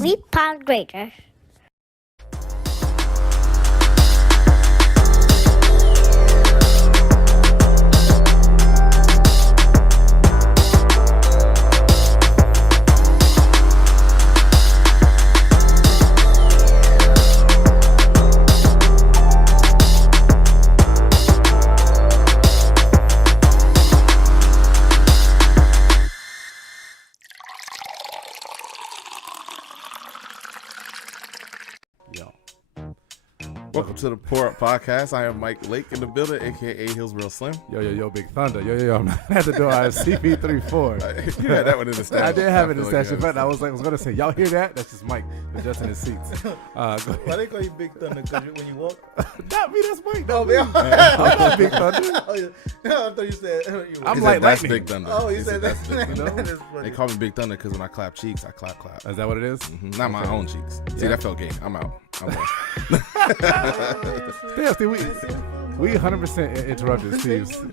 3 pound grater. Welcome to the Pour Up Podcast. I am Mike Lake in the building, a.k.a. Hillsboro Slim. Yo, Big Thunder. Yo, I'm not at the door. I have CP34. You had that one in the station. I did have it in the station, but I was going to say, y'all hear that? That's just Mike adjusting his seats. Go ahead. Why they call you Big Thunder? Because when you walk? Not me, that's Mike. Oh, Man. I'm not Big Thunder. Oh, yeah. No, I thought you said you I'm He like said, that's lightning. Big Thunder. Oh, you He said that's that. Big Thunder. That is funny. They call me Big Thunder because when I clap cheeks, I clap. Is that what it is? Not my own cheeks. See, that felt gay. I'm out. I'm out. Damn, Steve, we 100% interrupted Steve's. Steve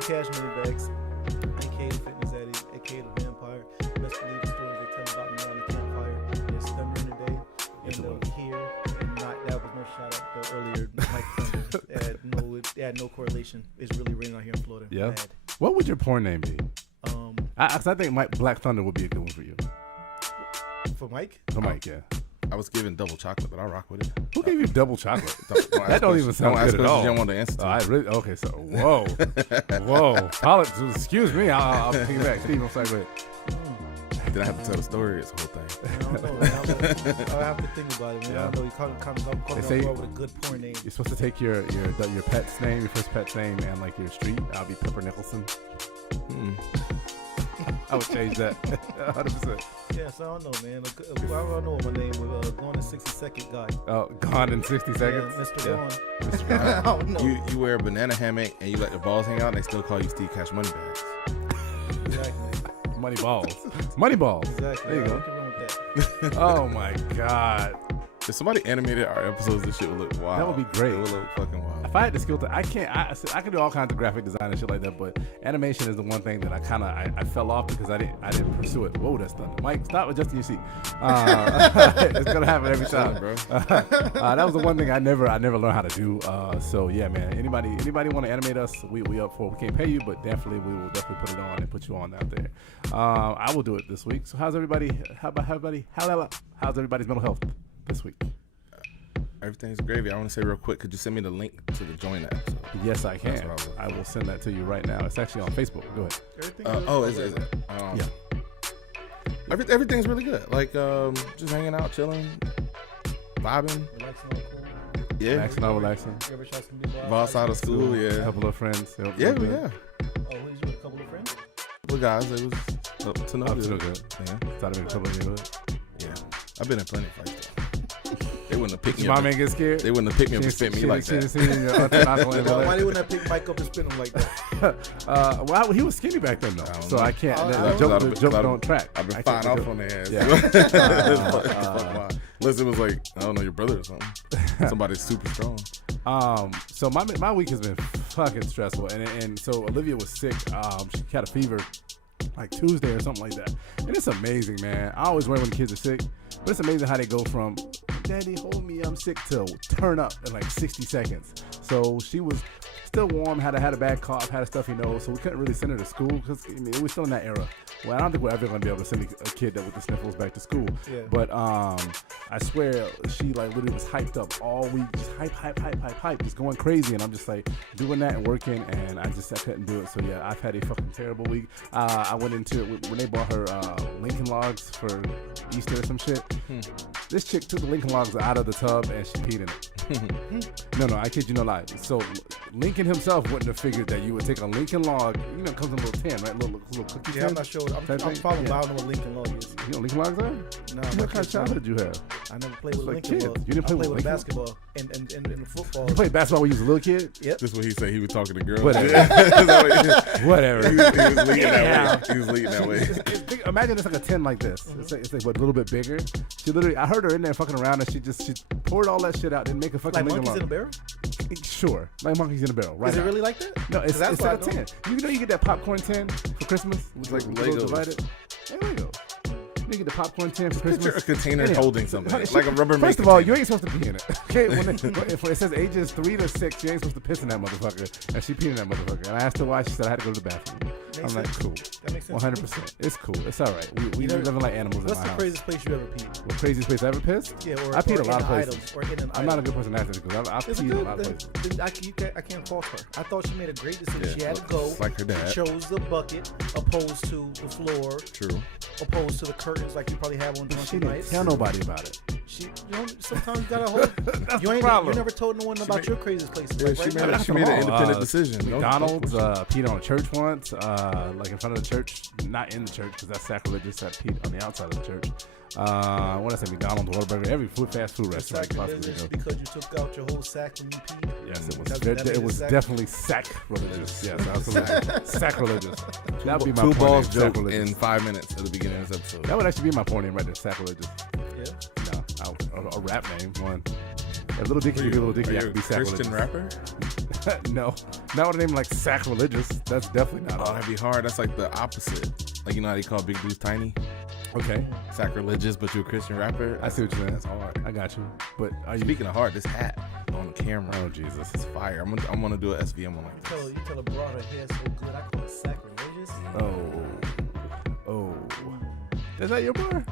Cash Moneybags, aka the Fitness Eddie, aka the Vampire. Best believe the stories they tell about me around the campfire. There's Thunder in the day, and here, and not that was no shout out the earlier Mike Thunder. It had no correlation. It's really raining out here in Florida. Yeah. Bad. What would your porn name be? I think Black Thunder would be a good one for you. For Mike? For Mike, yeah. I was given double chocolate, but I rock with it. Who gave you double chocolate? That don't even sound good at all. You don't want to answer to. I really, okay, so whoa. Excuse me, I'll take it back. Steve, I'm sorry, go ahead. Then I have to tell the story. It's the whole thing. I don't know, man. I have to think about it, man. Yeah. I don't know. You call say- me with a good porn name. You're supposed to take your pet's name, your first pet's name, and like your street. I'll be Pepper Nicholson. I would change that 100%. Yes, I don't know, man. I don't know what my name was. Going in 60-second guy. Oh, gone in 60 seconds. Yeah, Mr. Yeah. Gone. Mr. Gone. I don't know. You wear a banana hammock and you let your balls hang out, and they still call you Steve Cash Moneybags. Exactly. Money balls. Money balls. Exactly. There you go. Nothing wrong with that. Oh my God. If somebody animated our episodes, this shit would look wild. That would be great. It would look fucking wild. If I had the skill to, I can do all kinds of graphic design and shit like that, but animation is the one thing that I fell off because I didn't pursue it. Whoa, that's thunder. Mike, stop adjusting your seat. It's gonna happen every time, bro. That was the one thing I never learned how to do. So yeah, man. Anybody want to animate us? We up for. We can't pay you, but definitely we will definitely put it on and put you on out there. I will do it this week. So how's everybody? How's everybody's mental health this week? Everything's gravy. I want to say real quick, could you send me the link to the Join app? So Yes, I can. That's what I will send that to you right now. It's actually on Facebook. Go ahead. Everything is it? Yeah. Everything's really good. Like just hanging out, chilling, vibing. Relaxing on cool. Yeah. Relaxing. You ever shot some people Boss out of school. A Yeah. couple of friends. Yeah. Real Yeah. good. Oh, who's you with a couple of friends? Couple guys. It was up to no Up to no good. good. Yeah. Started making a couple of neighborhoods. Yeah. I've been in plenty of fights though. They wouldn't have picked me Your up. mom ain't get scared? They wouldn't have picked me up and spit me like that. Why they wouldn't have picked Mike up and spin him like that? Well, he was skinny back then, though. I don't So know. I can't. I The joke don't track. I've been I fighting can't off do on their ass. Yeah. Unless it was like, I don't know, your brother or something. Somebody's super strong. So my week has been fucking stressful, and so Olivia was sick. She had a fever like Tuesday or something like that, and it's amazing, man. I always worry when the kids are sick, but it's amazing how they go from "Daddy, hold me, I'm sick" to turn up in like 60 seconds. So she was still warm, had a bad cough, had a stuffy nose, so we couldn't really send her to school because we're still in that era. Well, I don't think we're ever going to be able to send a kid that with the sniffles back to school. Yeah. But I swear she like literally was hyped up all week, just hype, just going crazy, and I'm just like doing that and working, and I couldn't do it. So yeah, I've had a fucking terrible week. I went into it when they bought her Lincoln Logs for Easter or some shit. This chick took the Lincoln Logs out of the tub and she peed in it. No, I kid you no lie. So Lincoln himself wouldn't have figured that you would take a Lincoln Log. You know, it comes in a little tin, right? Little cookie tin. Yeah, I'm not sure. I'm following, but I don't know what Lincoln Log is. You know what Lincoln Logs are? Nah, What kind of childhood you have? I never played with like Lincoln kids. Log. You didn't play I with played with Lincoln? basketball and football. You played basketball when you was a little kid? Yep. This is what he said. He was talking to girls. Whatever. He was leading that way. He was leading that way. It's big. Imagine it's like a tin like this. It's like a little bit bigger. She literally, I heard her in there fucking around, and she poured all that shit out and make a fucking Like Lincoln monkeys in a Log. barrel? Sure, like monkeys in a barrel. Right? Is it now. really like that? No, it's That's like what a I know. tin. You know, you get that popcorn tin for Christmas. It's like Legos. divided. Hey, Legos. You get the popcorn tin for Picture Christmas. a container Anyhow. holding something, Honey, like a Rubbermaid. First of all, you ain't supposed to pee in it. Okay, when it says ages 3 to 6, you ain't supposed to piss in that motherfucker. And she peed in that motherfucker. And I asked her why. She said I had to go to the bathroom. I'm like, cool. That makes sense. 100%. It's cool. It's all right. We You know, living like animals What's in the my house. craziest place you ever peed? The craziest place I ever pissed? Yeah, or I peed or a lot in of places. items, or in an I'm not a item. good person to answer because I've It's peed in a good. lot of places. Then I can't fault her. I thought she made a great decision. Yeah, she had to go. it's like her dad. She chose the bucket opposed to the floor, True. opposed to the curtains like you probably have on She Drunken didn't Nights. tell nobody about it. Sometimes you gotta hold. That's You the ain't. problem. You never told no one about your craziest places. Yeah, like, she right made now. it. She made an independent decision. McDonald's, peed on a church once, like in front of the church, not in the church because that's sacrilegious. That peed on the outside of the church. What I say, McDonald's, Whataburger, every fast food restaurant. you possibly Sacrilegious go. because you took out your whole sack when you peed. Yes, it was. That It was sac- definitely sacrilegious. Yes, absolutely sacrilegious. That would be my Two porn balls name, joke sacrilegious. in 5 minutes at the beginning of this episode. That would actually be my porn name right there, sacrilegious. Yeah. No, a rap name, one. A Little Dicky could be Little Dicky. Are I you could a be sacrilegious. Christian rapper? No, not with a name like sacrilegious. That's definitely not. Oh, that'd be hard. That's like the opposite. Like, you know how they call Big Boo's tiny? Okay, Sacrilegious, but you're a Christian rapper? I see what you're saying. That's hard. I got you. But are you? Speaking of hard, this hat on the camera. Oh Jesus! It's fire. I'm gonna do an SVM one like this. You tell a broad her hair so good. I call it sacrilegious. Oh. Is that your bar?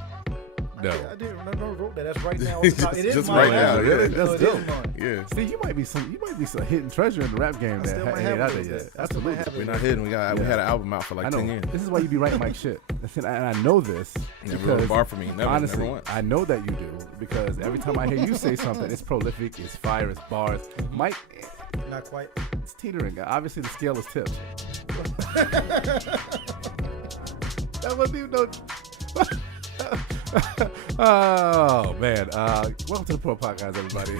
No. I didn't remember wrote that. That's right now. Just It is just mine. right now. Yeah, Yeah. that's So it is dope. mine. Yeah. See, you might be some hidden treasure in the rap game I that still might ain't have out it. there yet. I still might Absolutely. have it. We're not hidden. We had an album out for like I know. 10 years. This is why you be writing Mike shit. And I know this Never wrote a because bar for me. Never, honestly, never once. I know that you do because every time I hear you say something, it's prolific, it's fire, it's bars. Mike, Not quite. it's teetering. Obviously, the scale is tipped. That wasn't even no. Oh man! Welcome to the Pro Podcast, everybody.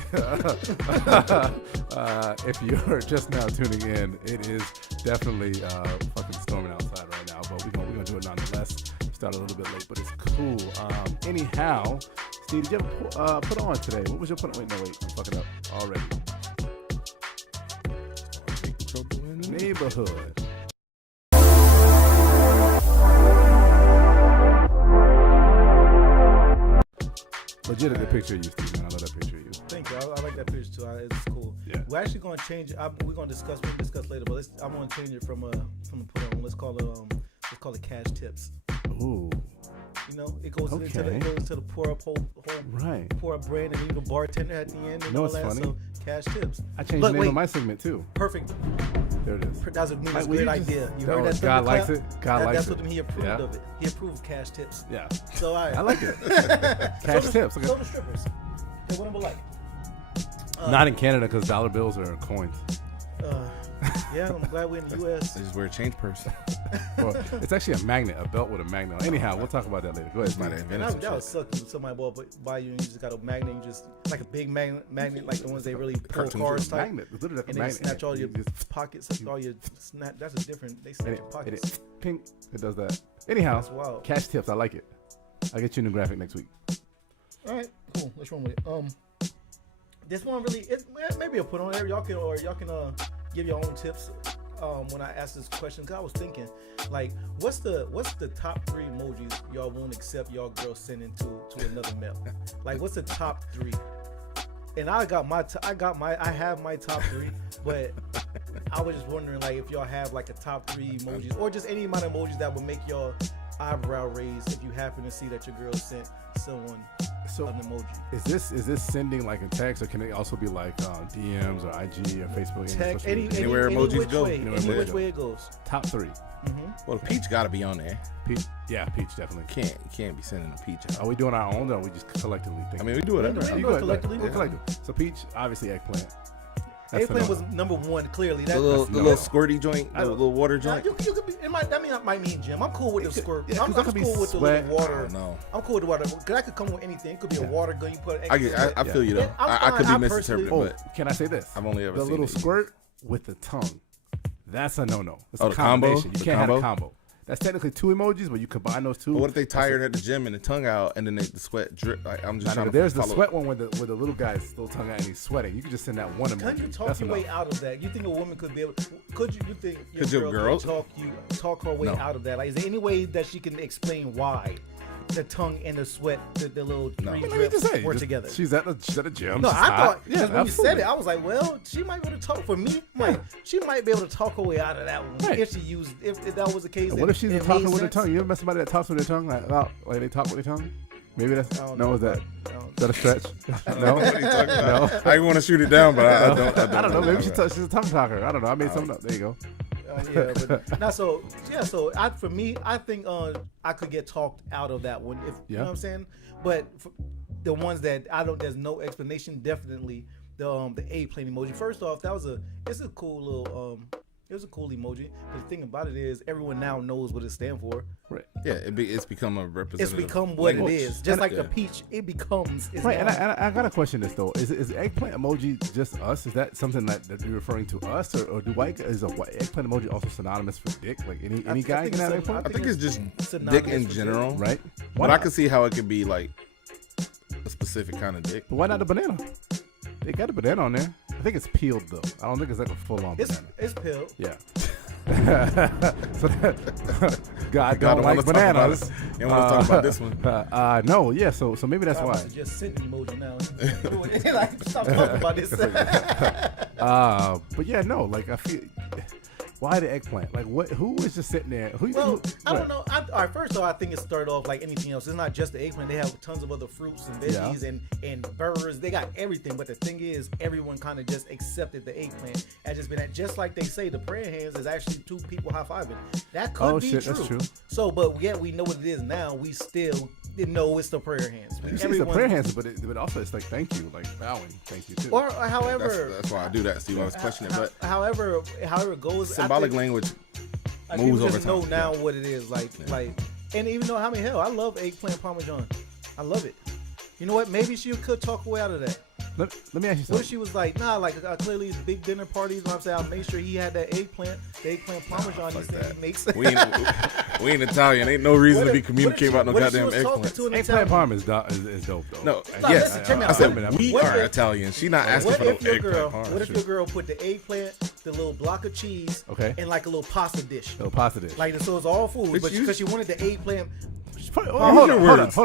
If you're just now tuning in, it is definitely fucking storming outside right now, but we're gonna do it nonetheless. Start a little bit late, but it's cool. Anyhow, Steve, did you ever put on today? What was your put on? Wait, I'm fucking up already. Trouble in the Neighborhood. Legit a good picture of you, Steve, man. I love that picture of you. Thank you. I like that picture too. It's cool. Yeah. We're actually going to change it. We're going to discuss later, but I'm going to change it from the put on. Let's call it cash tips. Ooh, You know, it goes Okay. into the pour up whole right. pour up brand and even bartender at the end and know all what's that. funny? So cash tips. I changed Look, the name wait. of my segment too. Perfect. There it is. That's a Mike, great will you just- idea. You Oh, heard that? God likes Thunderclap? it. God likes That's it. what he approved Yeah. of it. He approved cash tips. Yeah, So I like it. So Cash the- tips. So Okay. the strippers. They wouldn't be like. Not in Canada because dollar bills are coins. Yeah, I'm glad we're in the U.S. I just wear a change purse. Well, it's actually a magnet, a belt with a magnet. Anyhow, we'll talk about that later. Go ahead, Somebody Steve. invented And some that would shit. suck if somebody buy you and you just got a magnet. You just like a big magnet like the ones they really pull Cartoons cars with type. Magnet. It's literally like And a they magnet. snatch all your You just- pockets, all your snap. That's a different. They snatch and your it, pockets. pink. It does that. Anyhow, That's wild. cash tips. I like it. I'll get you a new graphic next week. All right, cool. Let's run with it. This one really, maybe I'll put on there. Y'all can give your own tips. When I asked this question, cause I was thinking, like, what's the top 3 emojis y'all won't accept y'all girls sending to another male? Like, what's the top 3? And I have my top 3, but I was just wondering, like, if y'all have like a top 3 emojis or just any amount of emojis that would make your eyebrow raise if you happen to see that your girl sent someone So an emoji. is this sending like in text, or can it also be like DMs or IG or Facebook? Text, social media? Anywhere emojis which go. way, Anywhere any emojis which go. way it goes. Top 3. Well, the peach got to be on there. Peach, yeah, peach definitely. You can't be sending a peach out. Are we doing our own, or are we just collectively thinking? I mean, we do it. Yeah, every we You do go it ahead, collectively. go Yeah. collective. So peach, obviously eggplant. That's Eggplant the was number. number 1, clearly. The That, little, that's the no. little squirty joint, the little water Nah, joint. you could be. That might mean Jim. I'm cool with the squirt. yeah, 'cause I'm that could be cool with the sweat. little water. I don't know. I'm cool with the water because that could come with anything. It could be a water gun. You put. I feel you though. Yeah, I'm I could fine. be I misinterpreting, Oh, but can I say this? I've only ever the seen little it. squirt with the tongue. That's a no-no. It's Oh, a the combo? combination. You The can't have a combo? combo. That's technically 2 emojis, but you combine those 2. But what if they tired at the gym and the tongue out and then the sweat drip? Like, I'm just Nah, trying nigga, to there's the follow. sweat one where the little guy's little tongue out and he's sweating. You can just send that one emoji. Can you talk That's your enough. way out of that? You think a woman could be able? Could you think Could your girl- could talk her way No. out of that? Like, is there any way that she can explain why the tongue and the sweat, the little No. three What Let me drips just say, were together? She's at the gym. No, she's I hot. thought yeah, when you said absolutely. it, I was like, well, she might be able to talk. For me, I'm like, she might be able to talk her way out of that one Right. if she used if that was the case. And what if she's it talking made with her sense. tongue? You ever met somebody that talks with their tongue? Like they talk with their tongue? Maybe that's I don't no. know, Is that but, is that a stretch? no, What are you talking about? I want to shoot it down, but I don't. I don't know. Maybe she's a tongue talker. I don't know. I made something up. There you go. Yeah, but not so. Yeah, so for me, I think I could get talked out of that one. If you Yeah. know what I'm saying. But the ones that there's no explanation, definitely the eggplant emoji. First off, it's a cool little it was a cool emoji. But the thing about it is, everyone now knows what it stands for. Right. Yeah, it's become a representative. It's become what language. it is. Just like the peach, it becomes. It's Right, and now- I gotta question this though. Is eggplant emoji just us? Is that something that you're referring to us, or do is a eggplant emoji also synonymous for dick? Like any I guy think can have it's- eggplant, I think it's just synonymous dick in with general, right? But I can see how it could be like a specific kind of dick. But why not the banana? They got a banana on there. I think it's peeled though. I don't think it's like a full on banana. It's peeled. Yeah. So God God, don't I like wanna talk about bananas. it. You don't wanna talk about this one. No, yeah. So maybe that's I why. must have just sent an emoji now. Like, stop talking about this. But yeah, no. Like I feel. Why the eggplant? Like what? Who was just sitting there? Well, I don't know. All right, first of all, I think it started off like anything else. It's not just the eggplant. They have tons of other fruits and veggies and burgers. They got everything. But the thing is, everyone kind of just accepted the eggplant as just been that. Just like they say, the prayer hands is actually two people high fiving. That could be true. That's true. So, but yet we know what it is now. We still didn't know it's the prayer hands. You see, it's the prayer hands, but also it's like thank you, like bowing, thank you too. Or however, That's why I do that. Steve, I was questioning, but however it goes, symbolic language like moves people over just time. know now what it is. Like, and even though I love eggplant parmesan. I love it. You know what? Maybe she could talk her way out of that. Let me ask you What if something. she was like, nah, like clearly it's big dinner parties. You know what I'm saying? I'll make sure he had that eggplant, the eggplant parmesan. fuck He said that. he makes. we ain't Italian. Ain't no reason to be communicating about no goddamn eggplant. Eggplant parm is dope though. No, No, yes, listen, check me I out. said we What are if- Italian. She not asking What for if no your girl? eggplant parm. What if your girl put the eggplant, the little block of cheese, Okay. and like a little pasta dish? No pasta dish. Like so, it's all food, But but you- because she wanted the eggplant. Hold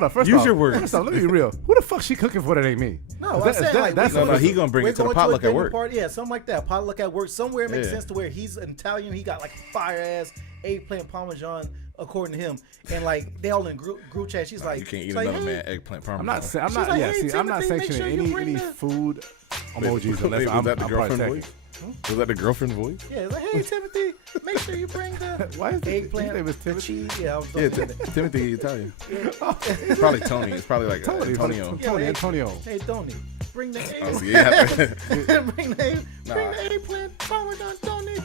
on. First Use off, your words. First off, let me be real. Who the fuck she cooking for that ain't me? No, Is I'm saying like that's No, he gonna bring we're it to the going potluck a at dinner work. Party. Yeah, something like that. Potluck at work. Somewhere it makes Yeah. sense to where he's an Italian. He got like fire ass eggplant parmesan, according to him. And like they all in group chat. She's like, You can't eat she's like, another hey, man eggplant parmesan. I'm not. She's I'm not. like, Yeah. hey, See, I'm not Timothy, make sanctioning sure you bring any the- food emojis unless Wait, was I'm that the girlfriend partaking. voice? Was that the girlfriend voice? Yeah, it's like, hey Timothy, make sure you bring the Why is his eggplant, name is the Timothy? cheese. Yeah, I was Yeah, talking about that. Timothy Italian. It's probably Tony. It's probably like Antonio. Tony, Antonio. Hey Tony, bring the Oh, egg. so yeah. bring the eggplant parmesan, Tony.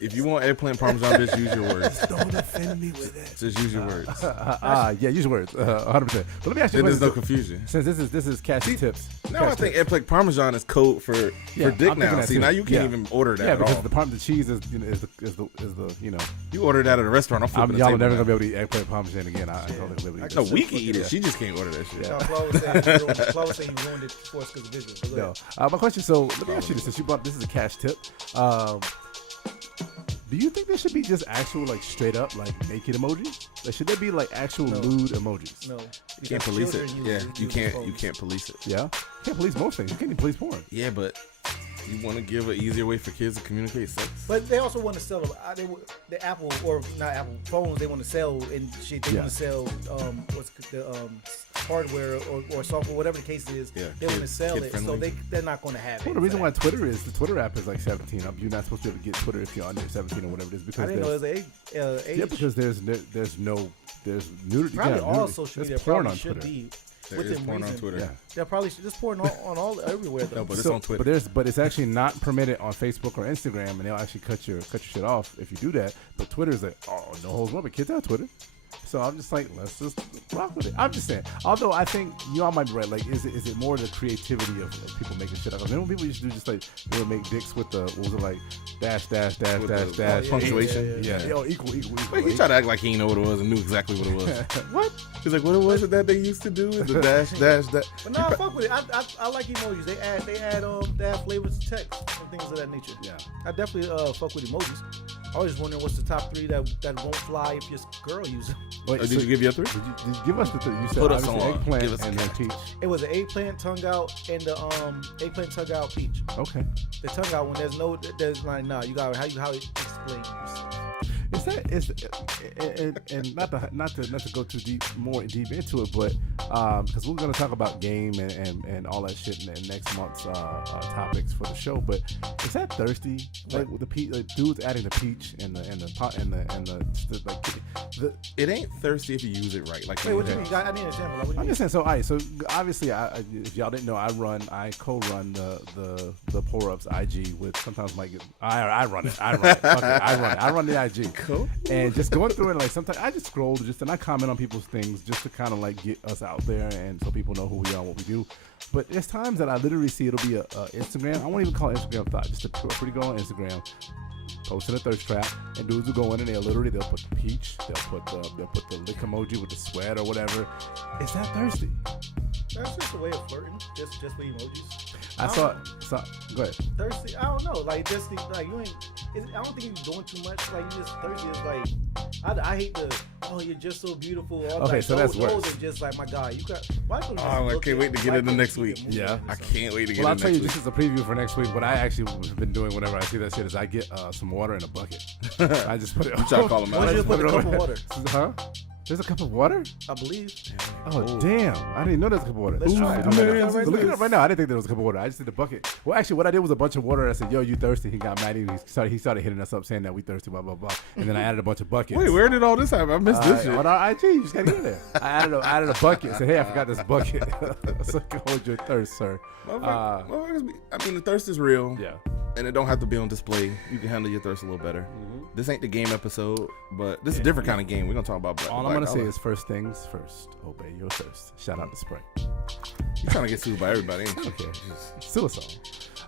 If you want eggplant parmesan, bitch, use your words. Don't offend me with it. Just use your words. Yeah, use your words. 100%. But let me ask you Then a there's no question. confusion. Since this is Cassie tips. Now I think eggplant parmesan is code for Yeah, dick I'm thinking now. that See, too. now you can't Yeah. even order that Yeah, at because all. the cheese is the you know. You order that at a restaurant, I'm flipping the Y'all are table never now. gonna be able to eat eggplant parmesan again. I don't think we'll be able to No, eat we can eat it. She just can't order that shit. Flo was saying you ruined it for us because of visual. So go No. ahead. My question. So let me ask you this: since you brought this is a cash tip, do you think there should be just actual like straight up like naked emojis? Like, should there be like actual lewd emojis? No, You can't police it. Yeah, you can't police it. Yeah, you can't police most things. You can't even police porn. Yeah, but you want to give an easier way for kids to communicate sex? But they also want to sell the Apple or not Apple phones. They want to sell and shit. They Yeah. want to sell what's the hardware or software, whatever the case is. Yeah, They want to sell it, so kid-friendly. they're not going to have it. Well, the reason why the Twitter app is like 17. You're not supposed to be able to get Twitter if you're under 17 or whatever it is I because didn't know there's, it was age. yeah, because there's nudity. Probably yeah, all nudity. social There's media porn probably on should Twitter. be There within is porn on reason. Twitter. Yeah. They're probably just porn on all everywhere though. No, but it's on Twitter. But it's actually not permitted on Facebook or Instagram, and they'll actually cut your shit off if you do that. But Twitter is like, oh, no holds barred. But kids have Twitter, so I'm just like, let's just rock with it. I'm just saying. Although I think y'all might be right. Like, is it more the creativity of people making shit up? Remember when people used to do just like they would make dicks with the what was it like dash dash dash With dash the dash punctuation. Yeah, yo, equal. Wait, he tried to act like he didn't know what it was and knew exactly what it was. What? He's like, what was it that they used to do? The dash, dash, dash. But no, I fuck with it. I like emojis. They add flavors to text and things of that nature. Yeah. I definitely fuck with emojis. I was just wondering what's the top 3 that won't fly if your girl uses them. Wait, Did you give your 3? Did you give us the three? You said Put us obviously on. Give eggplant us a and then catch. peach. It was an eggplant tongue out and the eggplant tongue out peach. Okay. The tongue out one, there's like nah. You got how you explain yourself. it's and not to go too deep into it, but because we're gonna talk about game and all that shit in next month's topics for the show. But is that thirsty? Like with the peach, like dudes adding the peach and the like It ain't thirsty if you use it right. Like Wait, what you mean? I need an example. Like, what do you I'm mean? just saying. So, all right. So obviously, if y'all didn't know, I co-run the Pour Ups IG with sometimes Mike. I run it. Fuck it, I run the IG. Cool. And just going through it, like sometimes I just scroll and I comment on people's things just to kind of like get us out there and so people know who we are and what we do. But there's times that I literally see it'll be a Instagram. I won't even call it Instagram thought. Just a pretty girl on Instagram posting a thirst trap, and dudes will go in and they'll put the peach, they'll put the lick emoji with the sweat or whatever. Is that thirsty? That's just a way of flirting. Just with emojis. I saw. Go ahead. Thirsty. I don't know. Like just like you ain't. I don't think you're doing too much. Like you just thirsty. It's like I hate the. Oh, you're just so beautiful. All Okay, like, so that's those worse. are just like my God. You got. Why don't you just Oh, I look can't at- wait to get why into don't next you week. keep it moving Yeah. or I something? can't wait to get Well, I'll in tell you, next this is a preview for next week. What I actually have been doing whenever I see that shit is I get some water in a bucket. I just put it. You try to call him out. Why don't you just put a it cup of over. water? Huh? There's a cup of water? I believe. Oh, damn. I didn't know there was a cup of water. Let's try it. I'm gonna- man. I'm looking it up right now. I didn't think there was a cup of water. I just did the bucket. Well, actually, what I did was a bunch of water. I said, yo, you thirsty? He got mad. He started hitting us up saying that we thirsty, blah, blah, blah. And then I added a bunch of buckets. Wait, where did all this happen? I missed this shit. On our IG, you just gotta get in there. I added a bucket. Said, hey, I forgot this bucket. So I can hold your thirst, sir. I mean, the thirst is real. Yeah. And it don't have to be on display. You can handle your thirst a little better. This ain't the game episode, but this is a different kind of game. We're gonna talk about Black. All I'm Black gonna say Dollar. is first things first. Obey your thirst. Shout out to Sprite. You trying to get sued by everybody, ain't you? Okay. Suicide.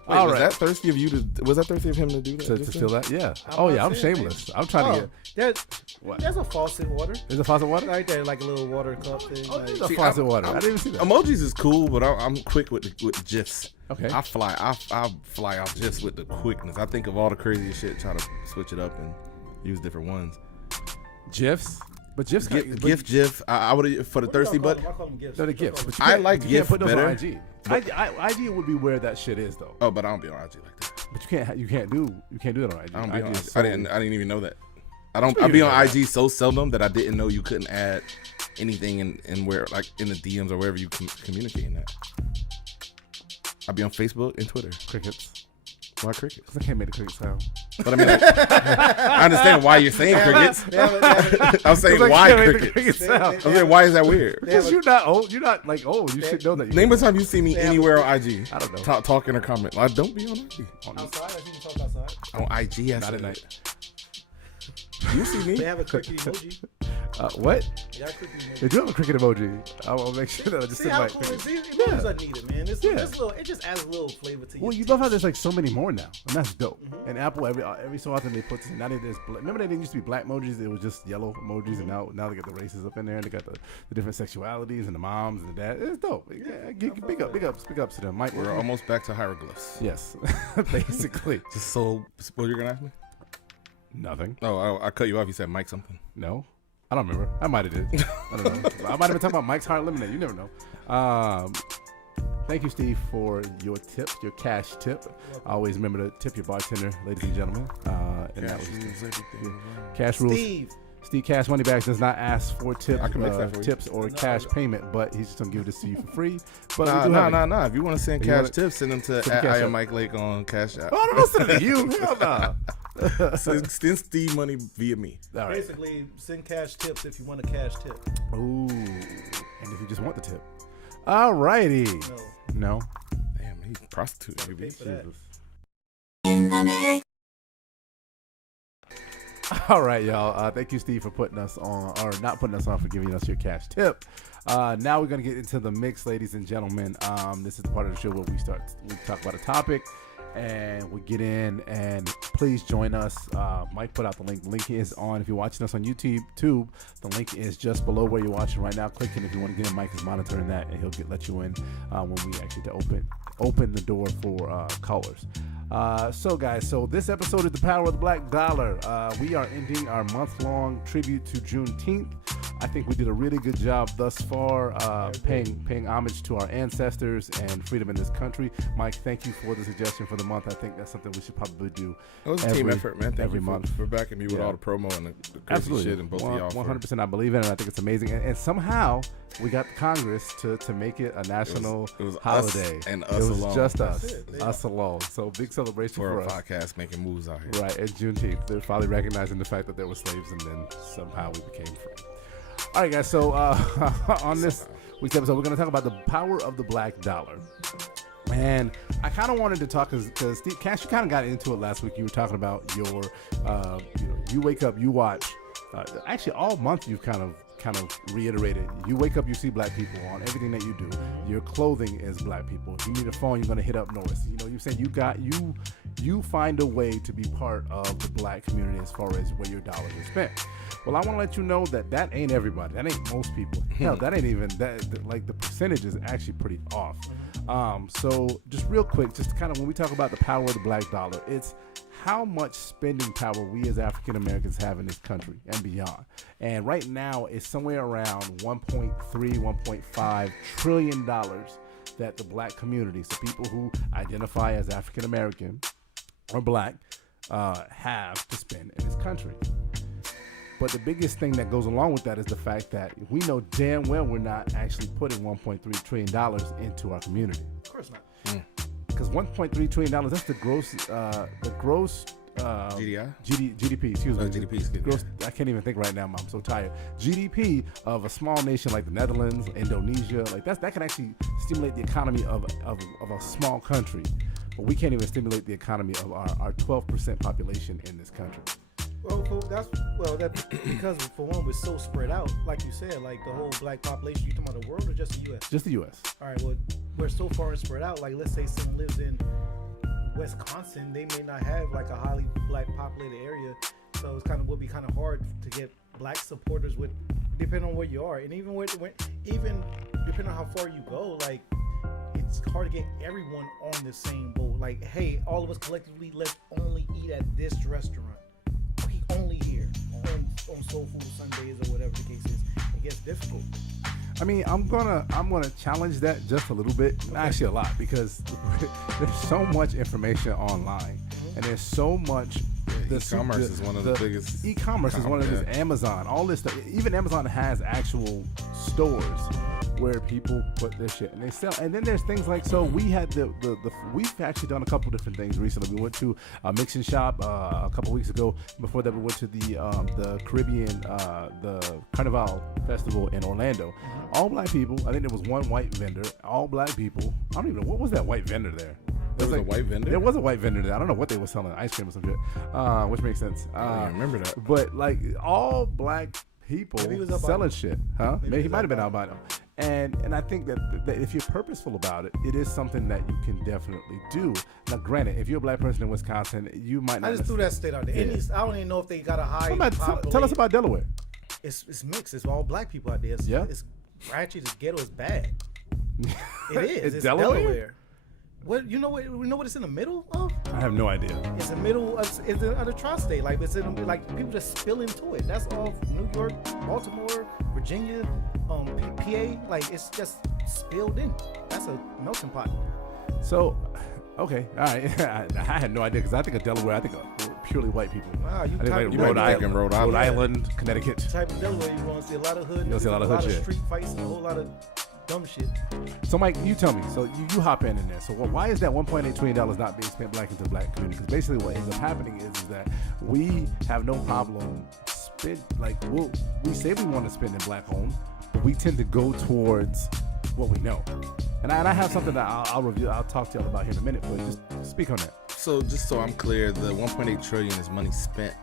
Wait, All was right. that thirsty of you to? Was that thirsty of him to do that? To just steal then? that? Yeah. I'm Oh not yeah, I'm saying, shameless. I'm trying to get. What? There's a faucet water. There's a faucet water? Right there, like a little water cup thing. Oh, like, there's a See, faucet I'm- water. I I'm- didn't even see that. Emojis is cool, but I'm quick with GIFs. Okay. I fly out just with the quickness. I think of all the craziest shit, try to switch it up and use different ones. GIFs? But GIFs GIF. I would for the thirsty butt. I call them gifts. They're the GIFs. But you I can't- like you GIF can't put those better. on IG. IG would be where that shit is though. Oh, but I don't be on IG like that. But you can't do that on IG. I don't be on. is I so- didn't even know that. I you be know on that? IG so seldom that I didn't know you couldn't add anything in where like in the DMs or wherever you communicating that. I be on Facebook and Twitter. Crickets. Why crickets? Because I can't make the cricket sound. But I mean, I understand why you're saying crickets. I'm saying why Can't make the crickets. cricket sound. I'm saying why is that weird? Because you're not old. You're not like old. You should know that. Name a time you see me anywhere on IG. I don't know. Talking or comment. Like, don't be on IG. Outside, I think you talk outside. On IG, I Not said at that. night. You see They me? have a cricket emoji. What? Yeah, cricket emoji. They do have a cricket emoji. I will make sure that I just See send how my cool it cricket. is? Emojis are needed, man. It's Yeah. little. It just adds a little flavor to Well, your you love how there's like so many more now, and that's dope. And Apple every so often they put this. Now there's remember they didn't used to be black emojis; it was just yellow emojis, and now they got the races up in there, and they got the different sexualities and the moms and the dad. It's dope. Yeah, big ups to them. Mike, We're almost back to hieroglyphs. yes, basically Just so, what you're gonna ask me? nothing. Oh, I cut you off. You said Mike something. No, I don't remember. I might have did. I don't know. I might have been talking about Mike's Hard Lemonade. You never know. Thank you, Steve, for your tip, your cash tip. Always remember to tip your bartender, ladies and gentlemen. And that was cash rules. Steve Cash Moneybags does not ask for tip, I can mix that for you. tips or cash payment, but he's just gonna give this to you for free. But we do have it. Nah. If you want to send You cash wanna- tips, send them to Send at Cash I am App. Mike Lake on Cash App. Oh, don't send it to you. Hell no. Send Steve money via me. All right. Basically, send cash tips if you want a cash tip. Ooh, and if you just want the tip. All righty. No. No. Damn, he's a prostitute, baby. Pay for that. All right, y'all. Thank you, Steve, for putting us on, or not putting us on, for giving us your cash tip. Now we're gonna get into the mix, ladies and gentlemen. This is the part of the show where we talk about a topic, and we get in. And please join us. Mike put out the link. The link is on. If you're watching us on YouTube, the link is just below where you're watching right now. Click it if you want to get in. Mike is monitoring that, and he'll let you in when we actually open the door for callers. So guys, this episode is the Power of the Black Dollar. We are ending our month-long tribute to Juneteenth. I think we did a really good job thus far, paying homage to our ancestors and freedom in this country. Mike, thank you for the suggestion for the month. I think that's something we should probably do. It was a team effort, man. Thank every you month for backing me with all the promo and the crazy Absolutely. shit and both of y'all. 100%. I believe in it. I think it's amazing. And somehow we got Congress to make it a national it was holiday. us and it us was alone. just That's us. it. Us alone. So big celebration For for a us. podcast making moves out here. Right, at Juneteenth. They're finally recognizing the fact that there were slaves and then somehow we became free. All right, guys. So on this week's episode, we're going to talk about the power of the black dollar. And I kind of wanted to talk because Steve Cash, you kind of got into it last week. You were talking about your, you wake up, you watch. Actually, all month you've kind of reiterated. You wake up, you see black people on everything that you do. Your clothing is black people. If you need a phone, you're gonna hit up Norris. You know, you're saying you find a way to be part of the black community as far as where your dollars are spent. Well, I want to let you know that ain't everybody. That ain't most people. Hell, that ain't even that. Like the percentage is actually pretty off. So just real quick, just kind of when we talk about the power of the black dollar, it's how much spending power we as African Americans have in this country and beyond. And right now it's somewhere around 1.3, 1.5 trillion dollars that the black community, so people who identify as African American or black, have to spend in this country. But the biggest thing that goes along with that is the fact that we know damn well we're not actually putting $1.3 trillion into our community. Of course not. Because $1.3 trillion, that's the gross GDI? GDP, excuse me. GDP, excuse me. Gross, I can't even think right now, I'm so tired. GDP of a small nation like the Netherlands, Indonesia, like that can actually stimulate the economy of a small country. But we can't even stimulate the economy of our 12% population in this country. Well, that's because for one, we're so spread out. Like you said, like the whole black population. You talking about the world or just the U.S.? Just the U.S. All right. Well, we're so far spread out. Like, let's say someone lives in Wisconsin, they may not have like a highly black populated area, so it's would be kind of hard to get black supporters with, depending on where you are, and even even depending on how far you go, like it's hard to get everyone on the same boat. Like, hey, all of us collectively, let's only eat at this restaurant. We only here on Soul Food Sundays or whatever the case is. It gets difficult. I mean, I'm gonna challenge that just a little bit, actually a lot, because there's so much information online, and there's so much. E-commerce is one of the biggest. E-commerce is one of the biggest. Amazon, all this stuff. Even Amazon has actual stores where people put their shit and they sell. And then there's things like, so we had we've actually done a couple different things recently. We went to a mix and shop a couple weeks ago. Before that, we went to the Caribbean, the Carnival Festival in Orlando. All black people. I think there was one white vendor. All black people. I don't even know, what was that white vendor there? There was a white vendor? There was a white vendor there. I don't know what they were selling, ice cream or some shit, which makes sense. I don't remember that. But like all black people selling shit, huh? Maybe he might have been albino. And I think that if you're purposeful about it, it is something that you can definitely do. Now, granted, if you're a black person in Wisconsin, you might not. I just threw that state out there. Yeah. I don't even know if they got a high. Tell us about Delaware. It's mixed. It's all black people out there. It's ratchet. It's ghetto. It's bad. It is. It's Delaware. What you know what it's in the middle of? I have no idea. It's the middle of the tri-state. Like it's in like people just spill into it. That's all New York, Baltimore, Virginia, PA. Like it's just spilled in. That's a melting pot. So, okay, all right. I had no idea because I think of Delaware. I think of purely white people. Wow, I think like Rhode Island, Connecticut. Type of Delaware, you want to see a lot of hood. You'll see a lot of hood shit. Street fights and a whole lot of dumb shit. So Mike, you tell me. So you hop in there. So why is that $1.8 trillion not being spent back into the black community? Because basically what ends up happening is that we have no problem we say we want to spend in black homes, but we tend to go towards what we know. And I have something that I'll review. I'll talk to y'all about here in a minute, but just speak on that. So just so I'm clear, the 1.8 trillion is money spent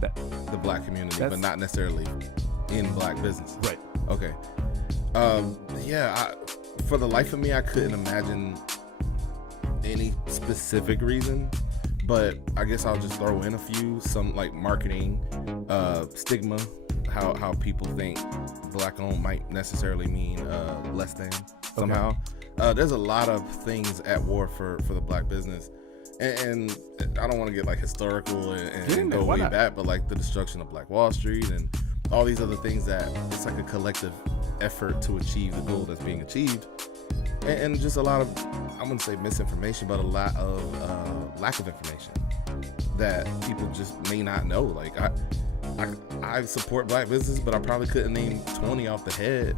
the black community, but not necessarily in black business. Right. Okay. For the life of me, I couldn't imagine any specific reason, but I guess I'll just throw in a few. Some like marketing, stigma, how people think black owned might necessarily mean less than somehow. Okay. There's a lot of things at war for the black business, and I don't want to get like historical and go way back, but like the destruction of Black Wall Street and all these other things that it's like a collective effort to achieve the goal that's being achieved, and just a lot of, I wouldn't say misinformation, but a lot of lack of information that people just may not know. Like I support black business, but I probably couldn't name 20 off the head,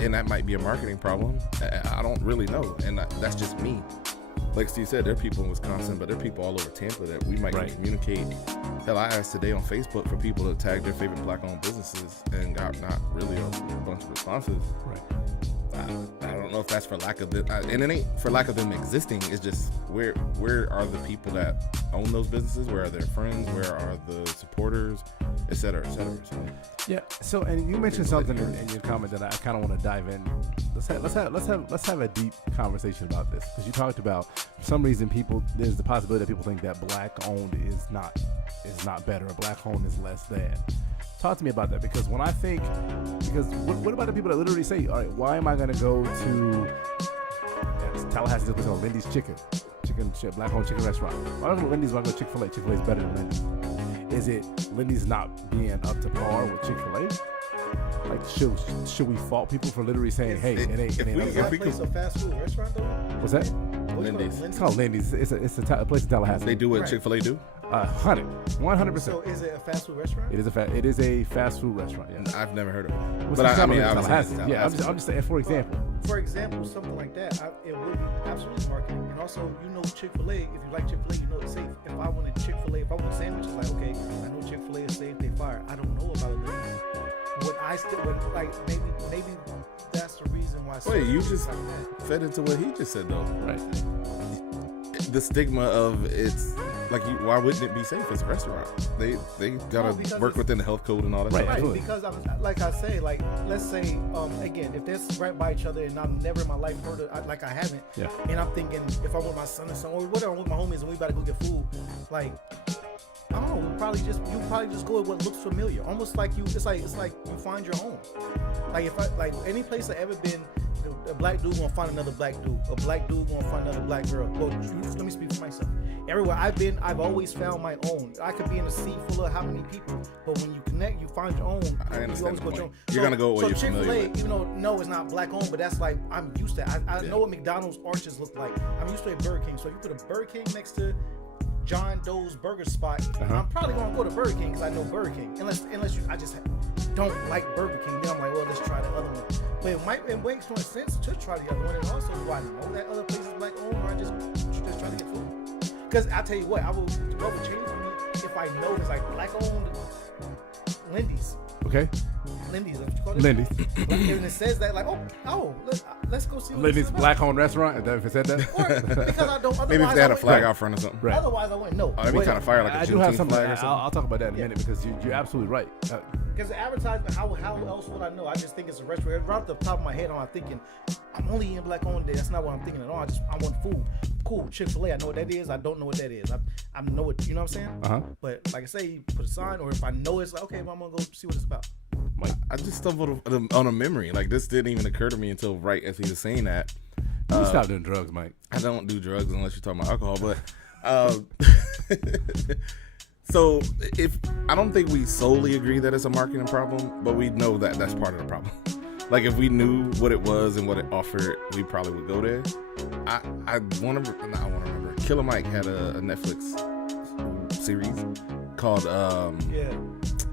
and that might be a marketing problem. I don't really know, and that's just me. Like Steve said, there are people in Wisconsin, but there are people all over Tampa that we might communicate. Hell, I asked today on Facebook for people to tag their favorite black-owned businesses, and got not really a bunch of responses. Right. I don't know if that's for lack of them, and it ain't for lack of them existing. It's just where are the people that own those businesses? Where are their friends? Where are the supporters, et cetera, et cetera. So, yeah. So, and you mentioned something in your comment that I kind of want to dive in. Let's have a deep conversation about this, because you talked about, for some reason, there's the possibility that people think that black owned is not better, or black owned is less than. Talk to me about that, because what about the people that literally say, all right, why am I going to go to Tallahassee, there's called Lindy's black owned chicken restaurant. Why don't I go to Lindy's when I go to Chick-fil-A? Chick-fil-A is better than Lindy's. Is it Lindy's not being up to par with Chick-fil-A? Like, should we fault people for literally saying, hey, it ain't Is that place a fast food restaurant though? What's that? Lindy's. It's called Lindy's. It's a place in Tallahassee. They do what Chick-fil-A do? 100%. So is it a fast food restaurant? It is a fast food restaurant. Yeah. I've never heard of it. Well, But I mean, Tallahassee. obviously, Yeah, I'm just saying. For example, something like that, it would be absolutely marketing. And also, Chick-fil-A, if you like Chick-fil-A, you know it's safe. If I wanted Chick-fil-A, if I wanted sandwiches, like, okay, I know Chick-fil-A is safe, they fire. I don't know about Lindy's. Maybe that's the reason why. Wait, you just like that. fed into what he just said, though. right? The stigma of it's like, why wouldn't it be safe? It's a restaurant. They gotta work within the health code and all that Right. stuff. Right, because like I say, like, let's say, again, if they're right by each other and I've never in my life heard of, I haven't, Yeah. and I'm thinking if I'm with my son or something, or whatever, I'm with my homies and we about to go get food, like, I don't know, you probably just go with what looks familiar, almost like it's like you find your home. Like, any place I've ever been, a black dude gonna find another black dude, a black dude gonna find another black girl. Well, let me speak for myself. Everywhere I've been, I've always found my own. I could be in a sea full of how many people, but when you connect, you find your own. I understand the point. Your own. You're gonna go with what you're familiar Chick-fil-A, with. even though no, it's not black owned, but that's like I'm used to. I know what McDonald's arches look like. I'm used to a Burger King. So you put a Burger King next to John Doe's burger spot, I'm probably gonna go to Burger King because I know Burger King. Unless I just don't like Burger King, then I'm like, well, let's try the other one. But it makes more sense to try the other one. And also, do I know that other place is black owned, or I just try to get food? Because I tell you what would change for me if I know it's like black owned Lindy's. Okay. Lindy's, that's what you call it? Lindy's. And it says that, like, let's go see what Lindy's it's about. black-owned restaurant. If it said that. Or, because I don't. Maybe if they had a flag out front or something. Right. Otherwise, I wouldn't know. Oh, that'd be kind of fire, like a I do have Juneteenth something. flag or something. I'll talk about that in a minute, because you're absolutely right. Because the advertisement, how else would I know? I just think it's a restaurant. Right off the top of my head, I'm thinking, I'm only eating black owned. That's not what I'm thinking at all. I want food. Cool, Chick-fil-A. I know what that is. I don't know what that is. I know it. You know what I'm saying? But like I say, you put a sign, or if I know it's like, okay, well, I'm gonna go see what it's about. Mike. I just stumbled on a memory. Like, this didn't even occur to me until right as he was saying that. You stop doing drugs, Mike. I don't do drugs unless you're talking about alcohol, but so if I don't think we solely agree that it's a marketing problem, but we know that that's part of the problem. Like, if we knew what it was and what it offered, we probably would go there. I want to remember. Killer Mike had a Netflix series called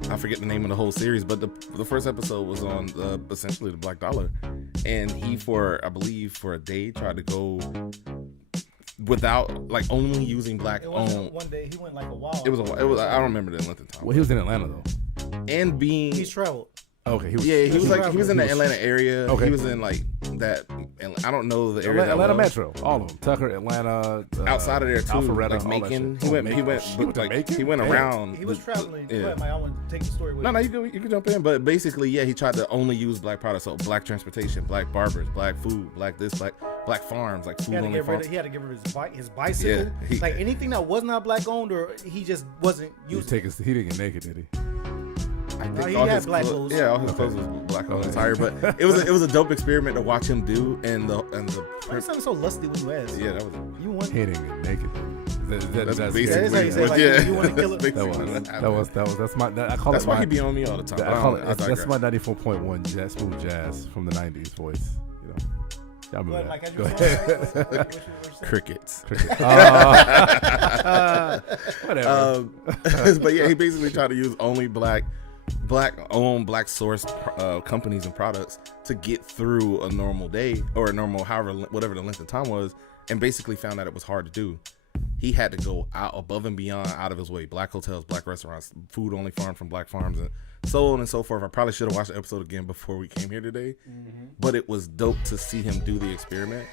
I forget the name of the whole series, but the first episode was on essentially the Black Dollar, and he for a day tried to go without, like, only using black owned. One day he went like a while. It was I don't remember the length of time. Well, he was in Atlanta though. And being He's traveled. Okay. he was in the Atlanta area. Okay. He was in like that. I don't know the area. Atlanta that well. Metro, all of them. Tucker, Atlanta. Outside of there too, Alpharetta, like all Macon. that shit. He went to Macon? he went Damn. around. He was traveling. Yeah. Go ahead, Mike, I want to take the story with No, you. you can jump in, but basically, yeah, he tried to only use black products, so black transportation, black barbers, black food, black this, black farms, like He food had to only get rid farms. of his bicycle. Yeah, Like anything that was not black owned, or he just wasn't using. He didn't get naked, did he? I No, think he all had his black clothes. clothes. Yeah, all his clothes was black owned tire, but it was a dope experiment to watch him do, and the Why you sounding so lusty when you ask? yeah, that was You want? Hitting it naked. that's Yeah, basically that's how you say, but like, yeah, you want to kill it. That's my. I call That's it why my, he be on me all the time. I call it, I that's digress. my 94.1 jazz, smooth jazz from the 90s voice. You know, y'all remember What, that. like, as Go you ahead. saw, right? What you were saying? Crickets. Whatever. But yeah, he basically tried to use only black owned, black sourced companies and products to get through a normal day or a normal whatever the length of time was, and basically found that it was hard to do. He had to go out above and beyond, out of his way. Black hotels, black restaurants, food only farmed from black farms, and so on and so forth. I probably should have watched the episode again before we came here today, but it was dope to see him do the experiment.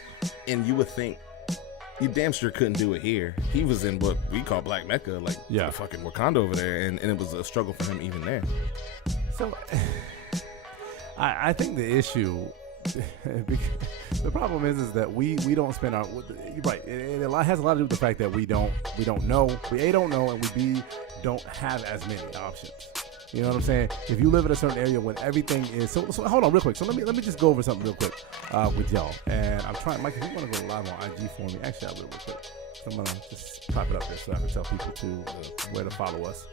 And you would think, you damn sure couldn't do it here. He was in what we call Black Mecca, like the fucking Wakanda over there, and it was a struggle for him even there. So, I think the issue, the problem is that we don't spend our right. It has a lot to do with the fact that we don't know, and we don't have as many options. You know what I'm saying? If you live in a certain area when everything is so hold on real quick. So let me just go over something real quick with y'all. And I'm trying, Mike, if you want to go live on IG for me, actually I will real quick. So I'm gonna just pop it up there so I can tell people where to follow us.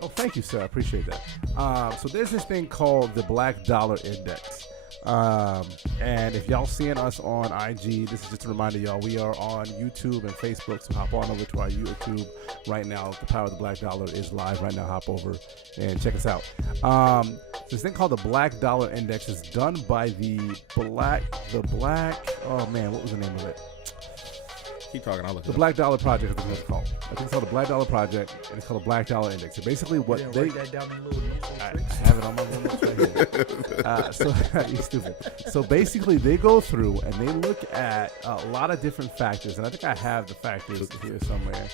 Oh, thank you, sir. I appreciate that. So there's this thing called the Black Dollar Index. And if y'all seeing us on IG, this is just a reminder, y'all, we are on YouTube and Facebook, so hop on over to our YouTube right now. The Power of the Black Dollar is live right now. Hop over and check us out. This thing called the Black Dollar Index is done by the black, oh man, what was the name of it? Keep talking, I'll look The it up. Black Dollar Project, I think it's called. I think it's called the Black Dollar Project, and it's called the Black Dollar Index. So basically what You didn't they... write that down in little notes and I tricks? have it on my notes right here. So you stupid. So basically, they go through and they look at a lot of different factors, and I think I have the factors here somewhere.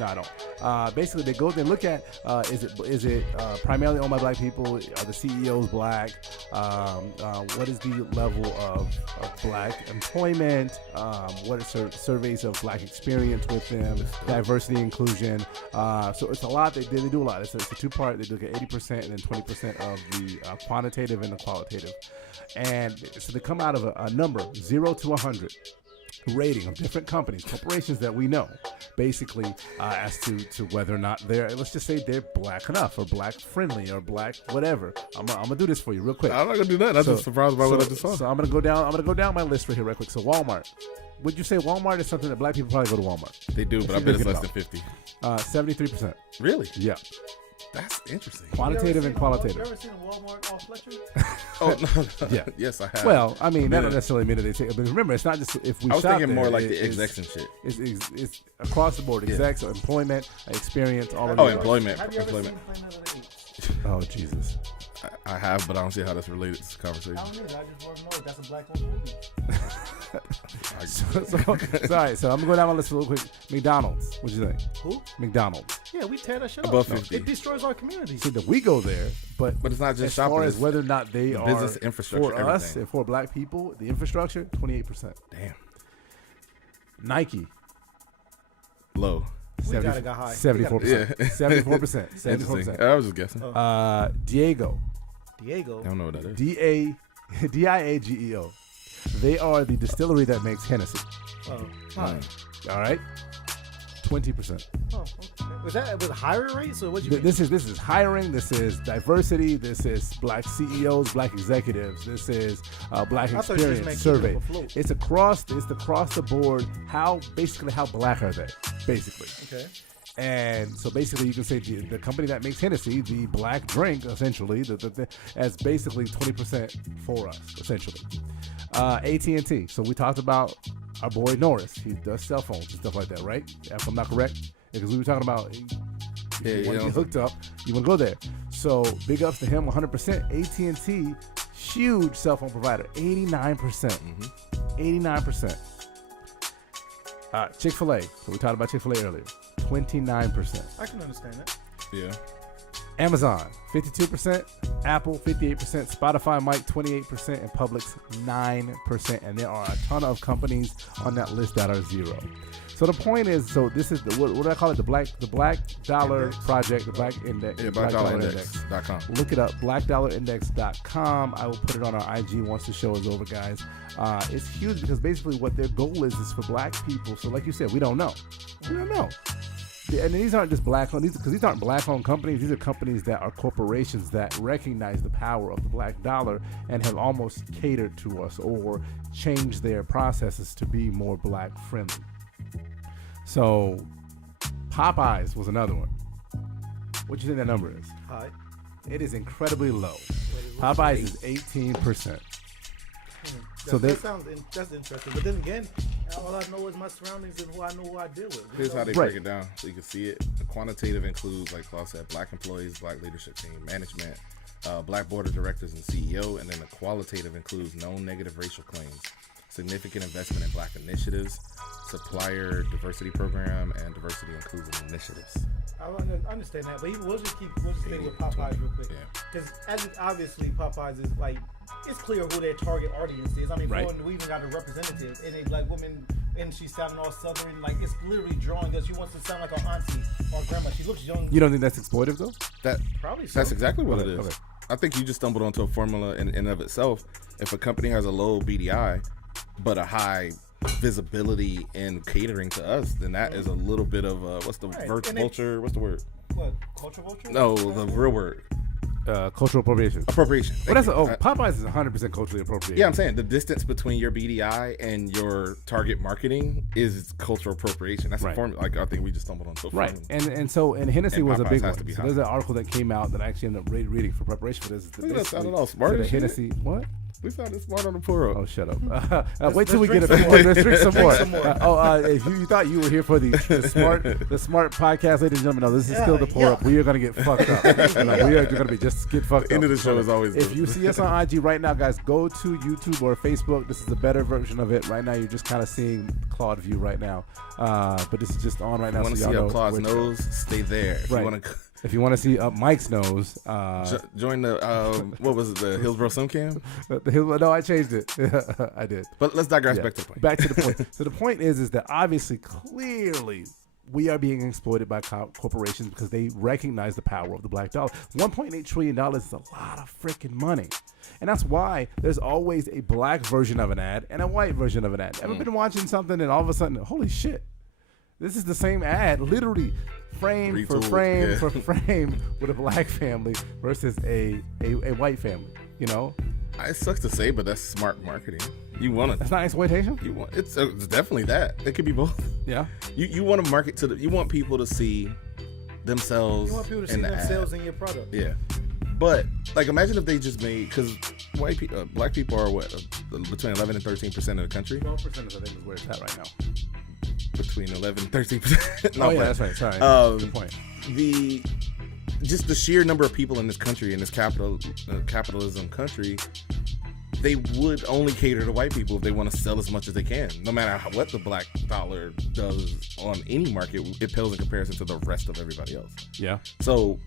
No, I don't. Basically, they look at is it primarily owned by black people? Are the CEOs black? What is the level of black employment? What are surveys of black experience with them? Diversity, inclusion. So it's a lot. They do a lot. It's a two-part. They look at 80% and then 20% of the quantitative and the qualitative. And so they come out of a number 0 to 100. Rating of different corporations that we know, basically as to whether or not they're, let's just say they're black enough or black friendly or black whatever. I'm gonna do this for you real quick. I'm not gonna do that. I'm just surprised by what I just saw. So I'm gonna go down my list right here real quick. So Walmart. Would you say Walmart is something that black people probably go to Walmart? They do, but I bet it's less than 50. 73%. Really? Yeah. That's interesting. Quantitative and qualitative. You ever seen a Walmart off Fletcher? Oh no. Yeah. Yes, I have. Well, I mean, that don't Yeah. necessarily mean that they take it. But remember, it's not just if we I was shop thinking there, more like the it's- execs and shit. It's across the board. Execs, employment, experience, all of Oh, the employment. Have you ever Employment. seen Planet of the Apes? Oh, Jesus. I have, but I don't see how that's related to this conversation. I don't either. I just want to know if that's a black owned movie. Sorry, so I'm going to go down my list real quick. McDonald's. What do you think? Who? McDonald's. Yeah, we tear that shit Above up. 50. It destroys our community. So that we go there, but But it's not just as shopping. far as it's whether or not they the are business infrastructure, for us everything. and for black people, the infrastructure, 28%. Damn. Nike, Low. We gotta go high. 74%. Yeah. 74%. Interesting. 74%. I was just guessing. Diego, Diego. I don't know what that is. Diageo. They are the distillery that makes Hennessy. Oh, All right, 20%. oh, okay. Was that with higher rates or what you mean? This is hiring. This is diversity. This is black CEOs, black executives. This is black I thought you just experience meant survey. keep it afloat. It's across the board. How black are they? Basically. Okay. And so basically, you can say the company that makes Hennessy, the black drink, essentially, as basically 20% for us, essentially. AT&T. So we talked about our boy Norris. He does cell phones and stuff like that, right? If I'm not correct, because we were talking about if you want to get hooked up, you want to go there. So big ups to him, 100%. AT&T, huge cell phone provider, 89%. 89%. Chick-fil-A. So we talked about Chick-fil-A earlier. 29%. I can understand that. Yeah. Amazon, 52%, Apple, 58%, Spotify, Mike, 28%, and Publix, 9%. And there are a ton of companies on that list that are zero. So the point is, so this is the, what do I call it? The Black Dollar Project, the Black Index. Yeah, blackdollarindex.com. Look it up, blackdollarindex.com. I will put it on our IG once the show is over, guys. It's huge because basically what their goal is for black people. So like you said, we don't know. We don't know. And these aren't just black-owned, because these aren't black-owned companies. These are companies that are corporations that recognize the power of the black dollar and have almost catered to us or changed their processes to be more black-friendly. So, Popeyes was another one. What do you think that number is? High. It is incredibly low. Popeyes is 18%. So that's interesting. But then again, all I know is my surroundings and who I know who I deal with. Here's how they break it down so you can see it. The quantitative includes, like Claude said, black employees, black leadership team, management, black board of directors and CEO. And then the qualitative includes known negative racial claims, significant investment in black initiatives, supplier diversity program, and diversity inclusion initiatives. I understand that, but we'll just stay with Popeyes real quick. Because obviously Popeyes is like, it's clear who their target audience is. I mean, we even got a representative, and a black woman, and she's sounding all southern. Like, it's literally drawing us. She wants to sound like our auntie or grandma. She looks young. You don't think that's exploitive, though? Probably so. That's exactly what it is. Okay. I think you just stumbled onto a formula in and of itself. If a company has a low BDI, but a high visibility in catering to us, then that is a little bit of what's the vulture? What's the word? What, culture vulture? No, the real word. Cultural appropriation. Appropriation. Well, Popeyes is 100% culturally appropriated. Yeah, I'm saying the distance between your BDI and your target marketing is cultural appropriation. That's a formula. Like, I think we just stumbled onto a formula. And Hennessy was a big one. So high. there's an article that came out that I actually ended up reading for preparation for this. Look at us sounding all smart and shit. Hennessy, what? We sounded smart on the pour. Oh, shut up. Wait till we get a few more. Let's drink some more. If you thought you were here for the smart podcast, ladies and gentlemen, no, this is still the pour up. We are going to get fucked up. We are going to just get fucked up. End of the show is always If you see us on IG right now, guys, go to YouTube or Facebook. This is a better version of it. Right now, you're just kind of seeing Claude view right now. But this is just on right now. If you want to see up Claude's nose, stay there. If you want to see up Mike's nose, join the what was it, the Hillsborough Sumcam? No, I changed it. I did. But let's digress back to the point. Back to the point. So the point is that obviously, clearly, we are being exploited by corporations because they recognize the power of the black dollar. $1.8 trillion is a lot of freaking money. And that's why there's always a black version of an ad and a white version of an ad. Ever been watching something and all of a sudden, holy shit, this is the same ad, literally frame for frame for frame with a black family versus a white family, you know? It sucks to say, but that's smart marketing. You want it. That's not exploitation? It's definitely that. It could be both. Yeah. You want to market to you want people to see themselves. You want people to see themselves in your product. Yeah. But like, imagine if they just made, because black people are between 11 and 13% of the country. 12% I think is where it's at right now. Between 11 and 13%. No, that's right. Sorry. Good point. Just the sheer number of people in this country, in this capitalism country, they would only cater to white people if they want to sell as much as they can. No matter what the black dollar does on any market, it pales in comparison to the rest of everybody else. Yeah. So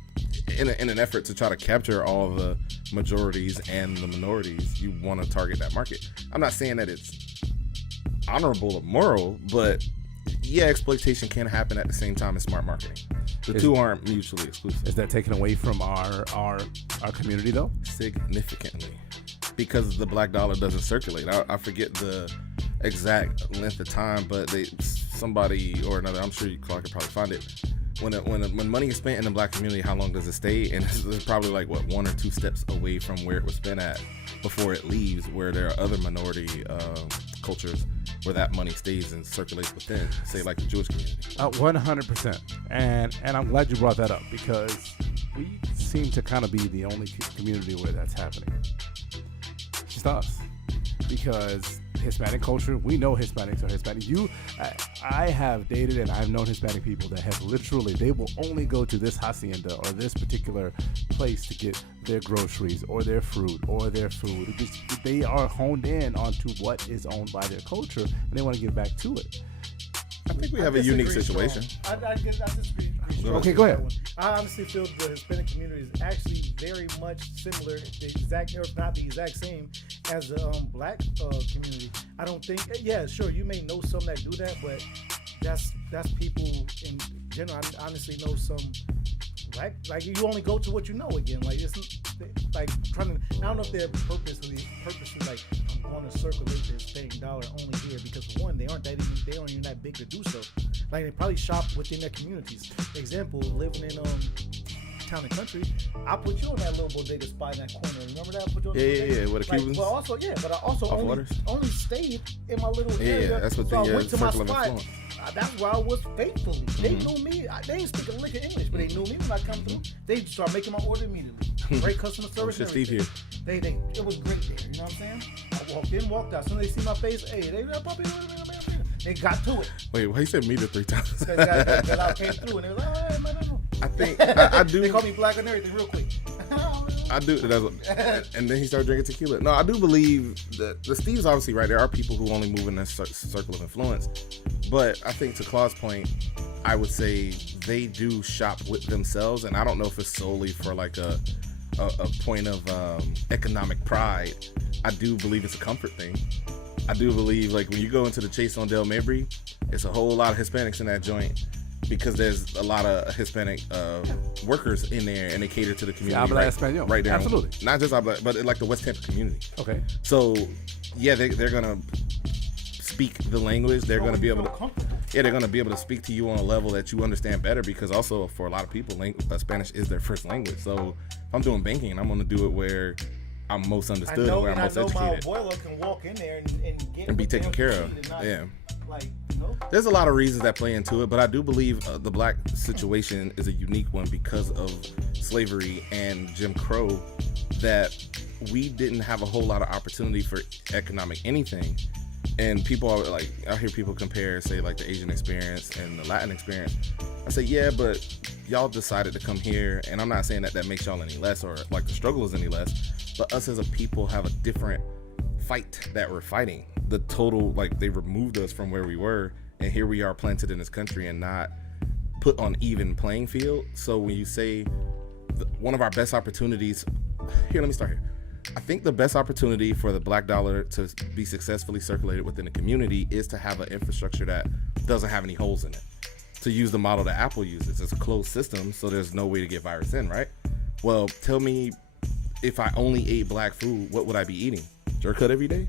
in an effort to try to capture all the majorities and the minorities, you want to target that market. I'm not saying that it's honorable or moral, but yeah, exploitation can happen at the same time as smart marketing. The two aren't mutually exclusive. Is that taken away from our community though? Significantly, because the black dollar doesn't circulate. I forget the exact length of time, but somebody or another, I'm sure Clark could probably find it. When money is spent in the black community, how long does it stay? And it's probably like one or two steps away from where it was spent at before it leaves, where there are other minority cultures where that money stays and circulates within, say like the Jewish community. 100%. And I'm glad you brought that up, because we seem to kind of be the only community where that's happening. It's just us. Because Hispanic culture, we know Hispanics are Hispanic. I have dated and I've known Hispanic people that have literally, they will only go to this hacienda or this particular place to get their groceries or their fruit or their food. They are honed in onto what is owned by their culture, and they want to give back to it. I think we have a unique situation. I disagree Okay, go ahead. I honestly feel the Hispanic community is actually very much similar, the exact, or if not the exact same, as the black community. I don't think. Yeah, sure, you may know some that do that, but that's people in general. I honestly know some. Like you only go to what you know again. Like it's like trying to. I don't know if they're purposely like I'm going to circulate this dang dollar only here because for one, they aren't even that big to do so. Like they probably shop within their communities. Example, living in Town and Country, I put you on that little bodega spot in that corner. Remember that? I put you on Yeah, with the Cubans. But I also only stayed in my little area. Yeah, that's what so they I went to my circle of spot. influence. That's where I was faithfully. They knew me. They didn't speak a lick of English, but they knew me when I come through. They started making my order immediately. Great customer service. And Steve everything. here. It was great there. You know what I'm saying? I walked in, walked out. As soon as they see my face, hey, they got to it. Wait, why you said meter 3 times? Because I came through and they was like, oh, no. I think I do. They call me black and everything real quick. I do. And then he started drinking tequila. No, I do believe that the Steve's obviously right. There are people who only move in this circle of influence. But I think to Claude's point, I would say they do shop with themselves. And I don't know if it's solely for like a point of economic pride. I do believe it's a comfort thing. I do believe like when you go into the Chase on Del Mabry, it's a whole lot of Hispanics in that joint. Because there's a lot of Hispanic workers in there, and they cater to the community right there. Absolutely. Not just Habla, but like the West Tampa community. Okay. So, yeah, they're gonna speak the language. They're gonna be able to. Yeah, they're gonna be able to speak to you on a level that you understand better. Because also for a lot of people, Spanish is their first language. So if I'm doing banking, I'm gonna do it where I'm most understood, where I'm most educated. My abuelo can walk in there and be taken care of. Yeah. Like, there's a lot of reasons that play into it, but I do believe the black situation is a unique one because of slavery and Jim Crow, that we didn't have a whole lot of opportunity for economic anything. And people are like, I hear people compare, say, like the Asian experience and the Latin experience. I say, yeah, but y'all decided to come here, and I'm not saying that makes y'all any less or like the struggle is any less, but us as a people have a different fight that we're fighting. The total, like, they removed us from where we were, and here we are planted in this country and not put on even playing field. So when you say one of our best opportunities, here, let me start here. I think the best opportunity for the black dollar to be successfully circulated within the community is to have an infrastructure that doesn't have any holes in it. To use the model that Apple uses, it's a closed system, so there's no way to get virus in, right? Well, tell me, if I only ate black food, what would I be eating? Jerk cut every day?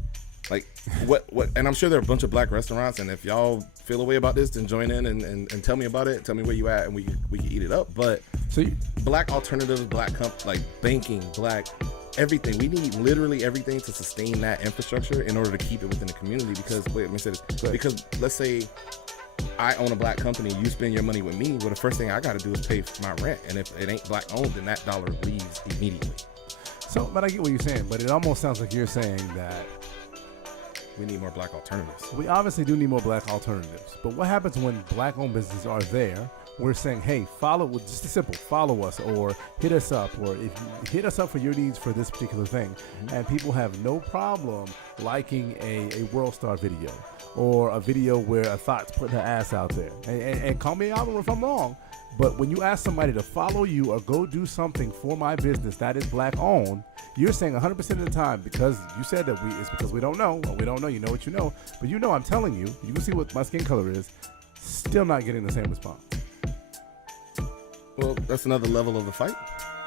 Like, what? And I'm sure there are a bunch of black restaurants, and if y'all feel a way about this, then join in and tell me about it. Tell me where you at, and we can eat it up. But black alternatives, black like banking, black everything. We need literally everything to sustain that infrastructure in order to keep it within the community. Because because let's say I own a black company, you spend your money with me. Well, the first thing I got to do is pay for my rent, and if it ain't black owned, then that dollar leaves immediately. So, but I get what you're saying, but it almost sounds like you're saying that we need more black alternatives. We obviously do need more black alternatives, but what happens when black-owned businesses are there? We're saying, hey, just a simple follow us or hit us up, or if you hit us up for your needs for this particular thing, and people have no problem liking a World Star video or a video where a thought's putting her ass out there. And call me out if I'm wrong, but when you ask somebody to follow you or go do something for my business that is black owned, you're saying 100% of the time, because you said that it's because we don't know. Well, we don't know. You know what you know. But you know, I'm telling you, you can see what my skin color is. Still not getting the same response. Well, that's another level of the fight.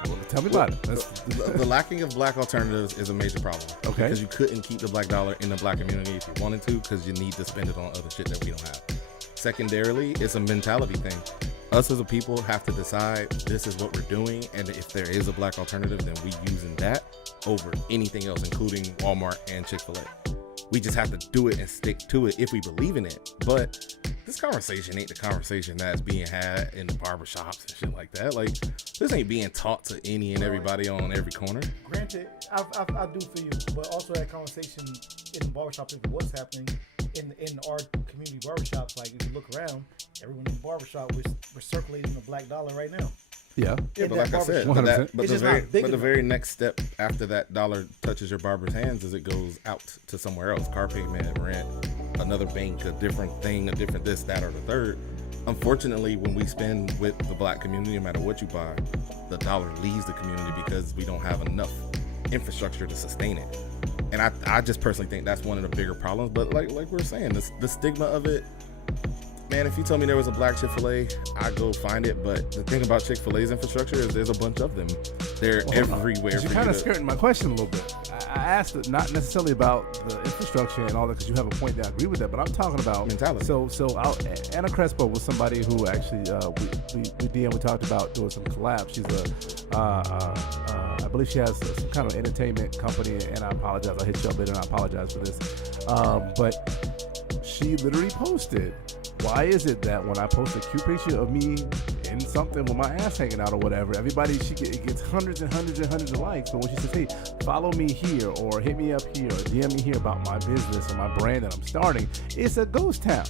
Well, tell me about it. The lacking of black alternatives is a major problem. Okay. Because you couldn't keep the black dollar in the black community if you wanted to, because you need to spend it on other shit that we don't have. Secondarily, it's a mentality thing. Us as a people have to decide this is what we're doing, and if there is a black alternative, then we using that over anything else, including Walmart and Chick-fil-A. We just have to do it and stick to it if we believe in it. But this conversation ain't the conversation that's being had in the barbershops and shit like that. Like, this ain't being taught to any and everybody on every corner. Granted, I do feel you, but also that conversation in the barbershop, if it was happening in our community barbershops, like if you look around, everyone in the barbershop, we're circulating the black dollar right now. Yeah, but like I said, the very next step after that dollar touches your barber's hands is it goes out to somewhere else. Car payment, rent, another bank, a different thing, a different this, that, or the third. unfortunately, when we spend with the black community, no matter what you buy, the dollar leaves the community because we don't have enough infrastructure to sustain it. And I just personally think that's one of the bigger problems. But like we're saying, the stigma of it, man, if you told me there was a black Chick-fil-A, I'd go find it. But the thing about Chick-fil-A's infrastructure is there's a bunch of them. They're everywhere. You're kind of skirting my question a little bit. I asked it not necessarily about the infrastructure and all that, because you have a point that I agree with that, but I'm talking about mentality. So Anna Crespo was somebody who actually we talked about doing some collabs. She's I believe she has some kind of entertainment company, and I apologize. I'll hit you up later, and I apologize for this. But she literally posted, why is it that when I post a cute picture of me in something with my ass hanging out or whatever, everybody, it gets hundreds and hundreds and hundreds of likes, but when she says, hey, follow me here or hit me up here or DM me here about my business or my brand that I'm starting, it's a ghost town.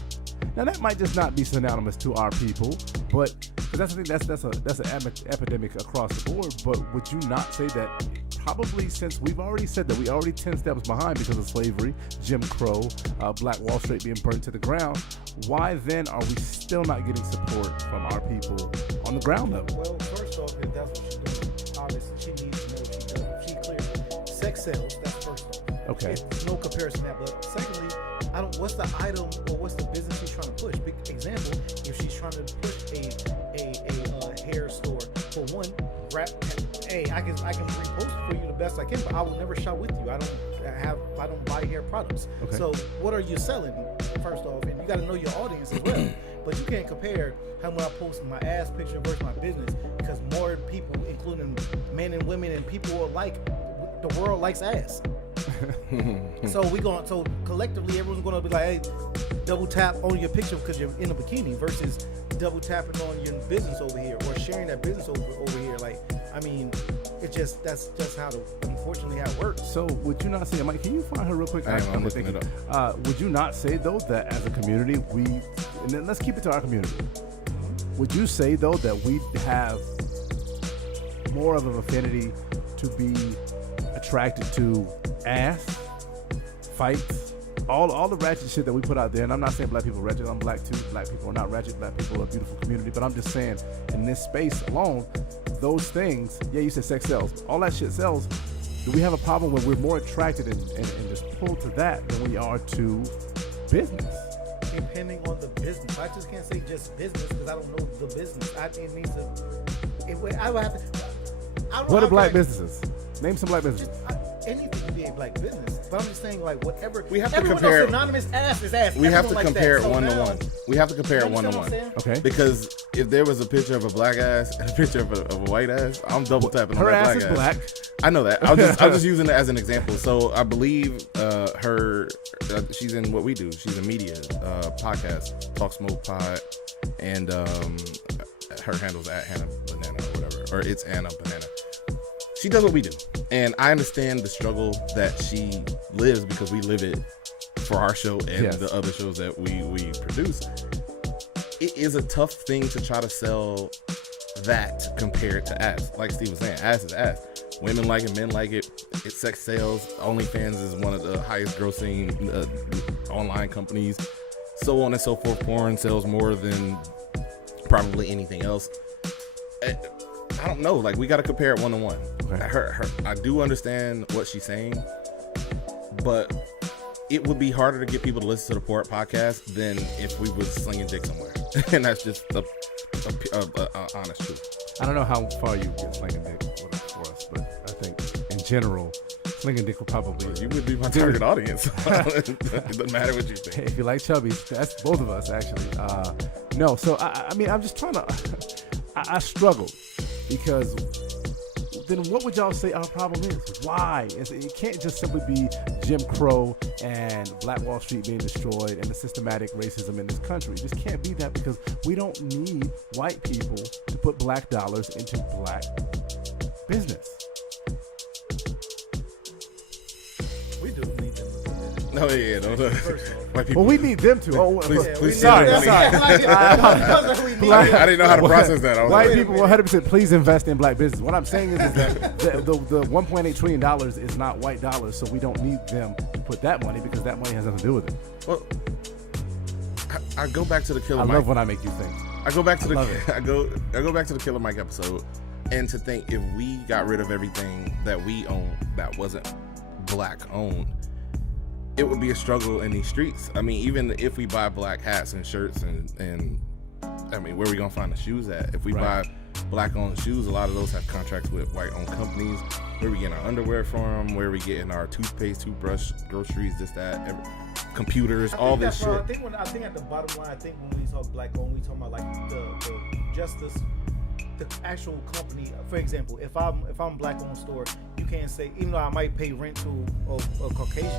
Now that might just not be synonymous to our people, but that's the thing, that's an epidemic across the board. But would you not say that probably, since we've already said that we already 10 steps behind because of slavery, Jim Crow, Black Wall Street being burnt to the ground, why then are we still not getting support from our people on the ground level? Well, first off, if that's what she's doing, obviously she needs to know what she's doing. She clearly sex sells. That's first off. Okay. It's no comparison to that. But secondly, what's the item or what's the business she's trying to push? Big example, if she's trying to push a hair store, for one, hey, I can repost for you the best I can, but I will never shop with you. I don't buy hair products. Okay. So what are you selling, first off? And you got to know your audience as well. But you can't compare how much I post my ass picture versus my business, because more people, including men and women and people alike, the world likes ass. So collectively everyone's gonna be like, hey, double tap on your picture because you're in a bikini versus double tapping on your business over here or sharing that business over here. Like, I mean, that's just unfortunately how it works. So would you not say, Mike, can you find her real quick? I'm looking it up. Would you not say though that as a community and then let's keep it to our community. Would you say though that we have more of an affinity to be attracted to ass, fights, all the ratchet shit that we put out there? And I'm not saying black people are ratchet. I'm black too. Black people are not ratchet. Black people are a beautiful community. But I'm just saying, in this space alone, those things, yeah, you said sex sells. All that shit sells. Do we have a problem where we're more attracted and just pulled to that than we are to business? Depending on the business. I just can't say just business because I don't know the business. I would have to. What are black businesses? Name some black businesses. Anything can be a black business, but I'm just saying, like, whatever. We have to compare. Synonymous ass is ass. We have to like compare it so 1-to-1. We have to compare it 1-to-1. Okay. Because if there was a picture of a black ass and a picture of a white ass, I'm double tapping on that black ass. Her ass is black. I know that. I'm just using it as an example. So I believe she's in what we do. She's in media, podcast, Talk Smoke Pod, and her handle's at Hannah Banana or whatever, or it's Anna Banana. She does what we do, and I understand the struggle that she lives because we live it for our show and the other shows that we produce. It is a tough thing to try to sell that compared to ass. Like Steve was saying, ass is ass. Women like it, men like it. It's sex sales. OnlyFans is one of the highest grossing online companies. So on and so forth. Porn sells more than probably anything else. I don't know. Like, we got to compare it 1-to-1. Okay. I do understand what she's saying, but it would be harder to get people to listen to the Port podcast than if we was slinging dick somewhere. And that's just the honest truth. I don't know how far you get slinging dick for us, but I think in general, slinging dick will probably... You would be my target audience. It doesn't matter what you think. Hey, if you like chubbies, that's both of us, actually. No, so, I mean, I'm just trying to... I struggle because... Then what would y'all say our problem is? Why? It can't just simply be Jim Crow and Black Wall Street being destroyed and the systematic racism in this country. It just can't be that, because we don't need white people to put black dollars into black business. We do need them. No, yeah, no. White people. Well, we need them to. Oh, please. Sorry. I didn't know how to process that. White people 100% please invest in black business. What I'm saying is that the $1.8 trillion is not white dollars, so we don't need them to put that money because that money has nothing to do with it. Well, I go back to the Killer I Mike. love when I make you think. I go back to love it. I go back to the Killer Mike episode, and to think if we got rid of everything that we own that wasn't black owned, it would be a struggle in these streets. I mean, even if we buy black hats and shirts and I mean, where are we gonna find the shoes at? If we buy black owned shoes, a lot of those have contracts with white owned companies. Where we getting our underwear from? Where we getting our toothpaste, toothbrush, groceries, this, that, computers, all this shit. I think at the bottom line, I think when we talk black owned, we talking about like the justice, the actual company. For example, if I'm black owned store, you can't say, even though I might pay rent to a Caucasian,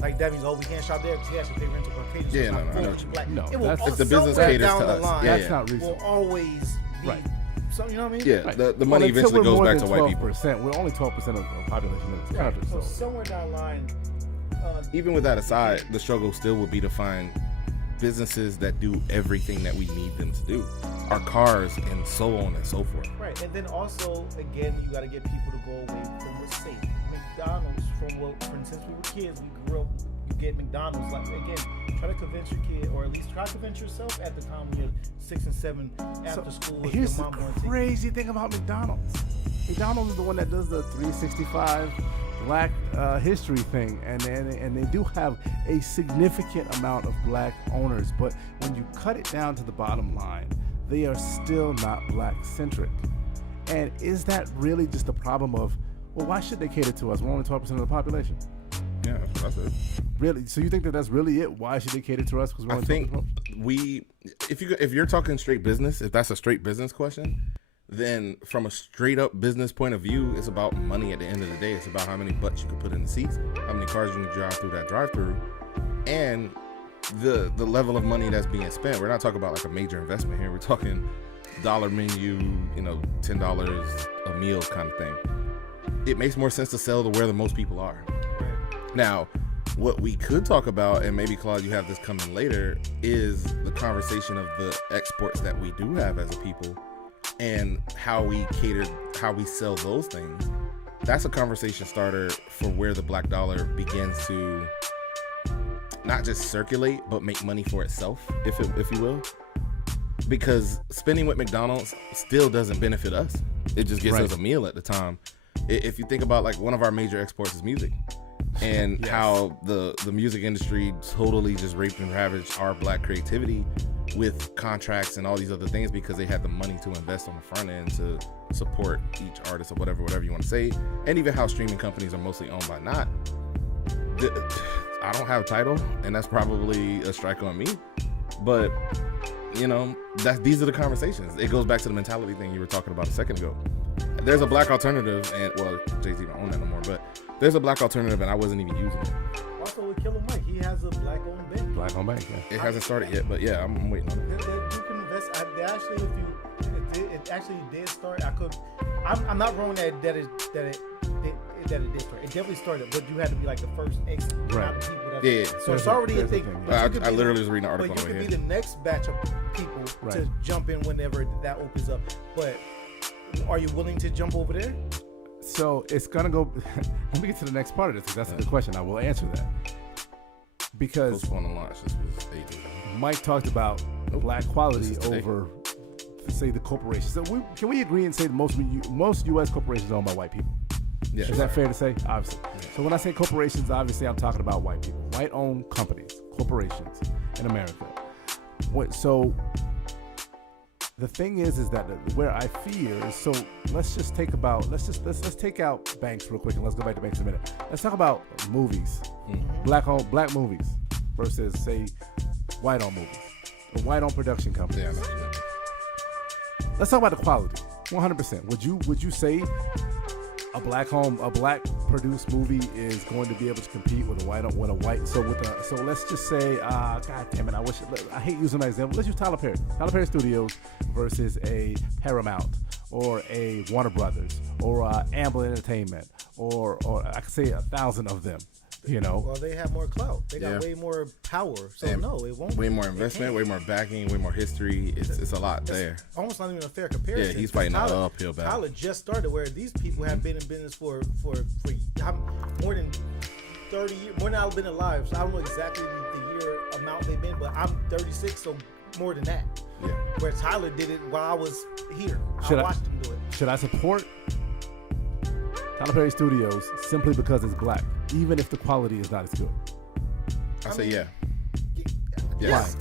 like that means we can't shop there because he has to pay rent to Caucasian. Yeah, so no, I know what you black. mean. No, it will if the business caters down to the us, line, That's not reasonable. will always be. Right. So, you know what I mean? Yeah, Right. the money until eventually we're goes more back than to white people. 12%. We're only 12% of the population in this country. So So somewhere down the line, Even with that aside, the struggle still would be to find businesses that do everything that we need them to do, our cars and so on and so forth. right, and then also again, you got to get people to go away from what's safe. McDonald's, since we were kids, we grew up. You get McDonald's, like again, try to convince your kid, or at least try to convince yourself at the time when you're 6 and 7 after school. With here's the your mom going to take crazy thing about McDonald's. McDonald's is the one that does the 365 Black history thing, and they do have a significant amount of black owners. But when you cut it down to the bottom line, they are still not black centric. And is that really just a problem of, well, why should they cater to us? We're only 12% of the population. Yeah, that's it. Really? So you think that that's really it? Why should they cater to us? Because we're I only think 12%? if you're talking straight business, if that's a straight business question, then from a straight up business point of view, it's about money at the end of the day. It's about how many butts you can put in the seats, how many cars you can drive through that drive-through, and the level of money that's being spent. We're not talking about like a major investment here. We're talking dollar menu, $10 a meal kind of thing. It makes more sense to sell to where the most people are. Now, what we could talk about, and maybe Claude, you have this coming later, is the conversation of the exports that we do have as a people and how we sell those things. That's a conversation starter for where the black dollar begins to not just circulate, but make money for itself, if you will. Because spending with McDonald's still doesn't benefit us. It just gets us a meal at the time. If you think about, like, one of our major exports is music. And how the music industry totally just raped and ravaged our black creativity with contracts and all these other things because they had the money to invest on the front end to support each artist or whatever you want to say. And even how streaming companies are mostly owned by not. I don't have a title, and that's probably a strike on me. But, these are the conversations. It goes back to the mentality thing you were talking about a second ago. There's a black alternative, and, well, Jay-Z don't own that no more, but there's a black alternative, and I wasn't even using it. Also with Killer Mike, he has a black-owned bank. Black-owned bank, yeah. It hasn't started yet, but yeah, I'm waiting on it. You can invest. It actually did start. I'm not wrong that it did start. It definitely started, but you had to be like the first X amount of people. Yeah. So it's already a thing. I literally was reading an article But you over could here. be the next batch of people to jump in whenever that opens up. But are you willing to jump over there? So it's gonna go. Let me get to the next part of this. That's a good question. I will answer that because Postpone the launch. This was ages ago. Mike talked about black quality This is today. over, say, the corporations. So can we agree and say that most U.S. corporations are owned by white people? Yeah, Is that fair to say? Obviously. So when I say corporations, obviously I'm talking about white people, white-owned companies, corporations in America. So the thing is that where I fear is, so let's take out banks real quick and let's go back to banks in a minute. Let's talk about movies, black movies versus, say, white-owned movies, or white-owned production companies. Yeah, I know what you mean. Let's talk about the quality. 100%. Would you say a black produced movie is going to be able to compete with a white? So let's just say, God damn it, I hate using that example. Let's use Tyler Perry Studios versus a Paramount or a Warner Brothers or Amblin Entertainment or I could say 1,000 of them. Well, they have more clout. They got way more power. So And no, it won't. Way more investment, way more backing, way more history. It's a lot there. Almost not even a fair comparison. Yeah, he's fighting an Tyler, uphill battle. Tyler just started, where these people have been in business for more than 30 years, more than I've been alive. So I don't know exactly the year amount they came in, but I'm 36, so more than that. Yeah. Where Tyler did it while I was here. Should I I- watched him do it. Should I support Tyler Perry Studios simply because it's black, even if the quality is not as good? I say yeah. Yes.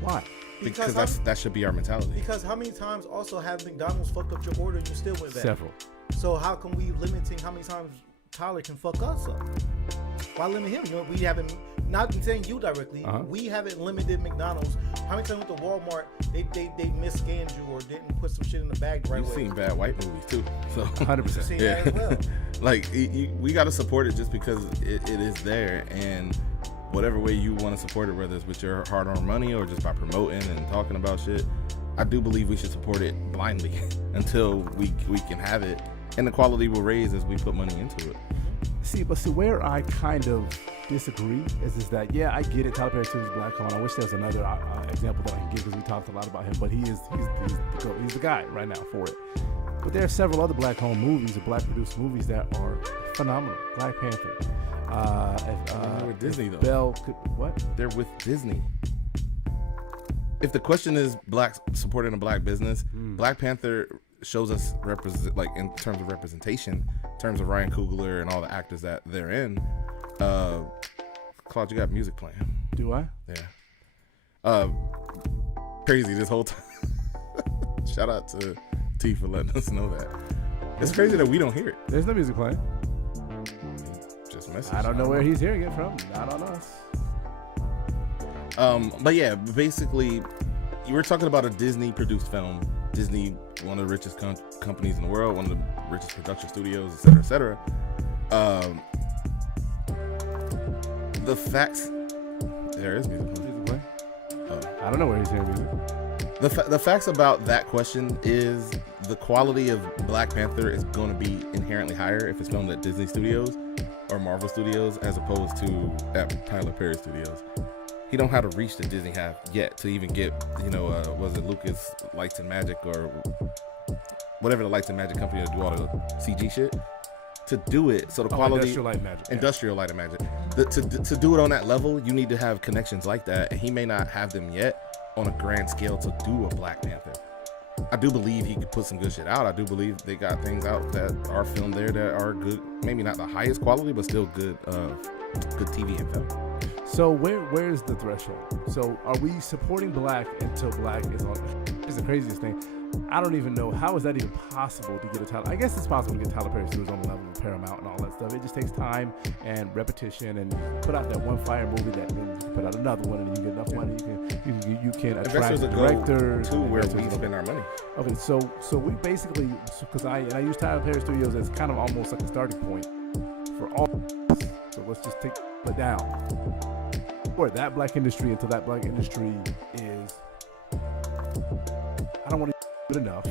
Why? Because how- that should be our mentality. Because how many times also have McDonald's fucked up your order and you still went back? Several. So how can we limiting how many times Tyler can fuck us up? Why limit him? You know, we haven't, not saying you directly, we haven't limited McDonald's. How many times with the Walmart, they misscanned you or didn't put some shit in the bag the right You've way? seen bad white movies too, so 100%. Seen yeah. that as well. Like we got to support it just because it is there, and whatever way you want to support it, whether it's with your hard-earned money or just by promoting and talking about shit, I do believe we should support it blindly until we can have it, and the quality will raise as we put money into it. See, where I kind of disagree is that, yeah, I get it. Tyler Perry Studios is black owned. I wish there was another example that I can give because we talked a lot about him, but he's the guy right now for it. But there are several other black owned movies or black produced movies that are phenomenal. Black Panther. They're with Disney though. Bell, what? They're with Disney. If the question is black supporting a black business, Black Panther shows us represent, like in terms of representation, in terms of Ryan Coogler and all the actors that they're in. Claude, you got music playing. Do I? Yeah. Crazy this whole time. Shout out to T for letting us know that. It's crazy that we don't hear it. There's no music playing. Just message. I don't know where he's hearing it from. Not on us. But yeah, basically, you were talking about a Disney-produced film. Disney, one of the richest companies in the world, one of the richest production studios, et cetera, et cetera. The facts. There is music playing. Music playing? I don't know where he's hearing music. The facts about that question is the quality of Black Panther is going to be inherently higher if it's filmed at Disney Studios or Marvel Studios as opposed to at Tyler Perry Studios. He don't have the reach that Disney have yet to even get, was it Lucas Lights and Magic or whatever the Lights and Magic company to do all the CG shit to do it. So the quality, Industrial Light and Magic. Yeah. Industrial Light and Magic. To do it on that level, you need to have connections like that, and he may not have them yet on a grand scale to do a Black Panther. I do believe he could put some good shit out. I do believe they got things out that are filmed there that are good, maybe not the highest quality, but still good TV and film. So where is the threshold? So are we supporting black until black is on? It's the craziest thing. I don't even know how is that even possible to get a Tyler. I guess it's possible to get Tyler Perry Studios on the level of Paramount and all that stuff. It just takes time and repetition, and you put out that one fire movie, that then you can put out another one, and you get enough money. You can attract Investors will directors go to where investors we will- spend our money. Okay, so we basically, because I use Tyler Perry Studios as kind of almost like a starting point for all. So let's just take it down. Or that black industry until that black industry is, I don't want to good enough,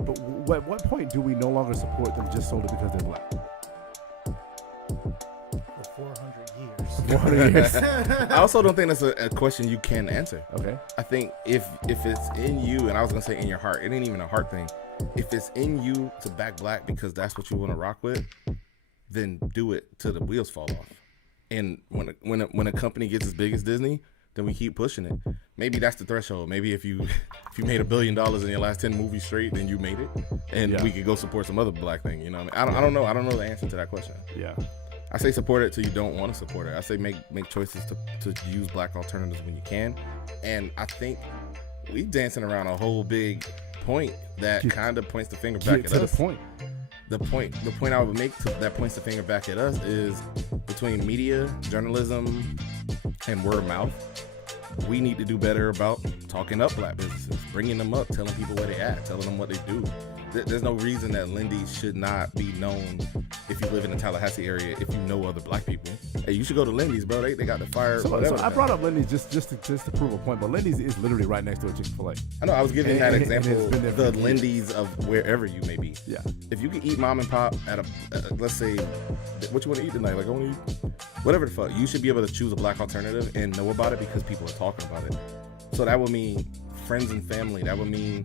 but at what point do we no longer support them just solely because they're black? For 400 years. 400 years. I also don't think that's a question you can answer. Okay. I think if it's in you, and I was gonna say in your heart, it ain't even a heart thing. If it's in you to back black because that's what you want to rock with, then do it till the wheels fall off. And when a company gets as big as Disney, then we keep pushing it. Maybe that's the threshold. Maybe if you made $1 billion in your last 10 movies straight, then you made it, and we could go support some other black thing. You know what I mean? I don't know. I don't know the answer to that question. Yeah. I say support it till you don't want to support it. I say make choices to use black alternatives when you can. And I think we dancing around a whole big point that kind of points the finger back Get at to us. the point. The point I would make that points the finger back at us is between media, journalism, and word of mouth. We need to do better about talking up black businesses, bringing them up, telling people where they at, telling them what they do. There's no reason that Lindy's should not be known if you live in the Tallahassee area, if you know other black people. Hey, you should go to Lindy's, bro. They got the fire. So whatever. I brought up Lindy's just to prove a point, but Lindy's is literally right next to a Chick-fil-A. I know. I was giving that And example. it's been there for The years. Lindy's of wherever you may be. Yeah. If you can eat mom and pop at a, let's say, what you want to eat tonight? Like I want to eat whatever the fuck. You should be able to choose a black alternative and know about it because people are talking about it. So that would mean friends and family. That would mean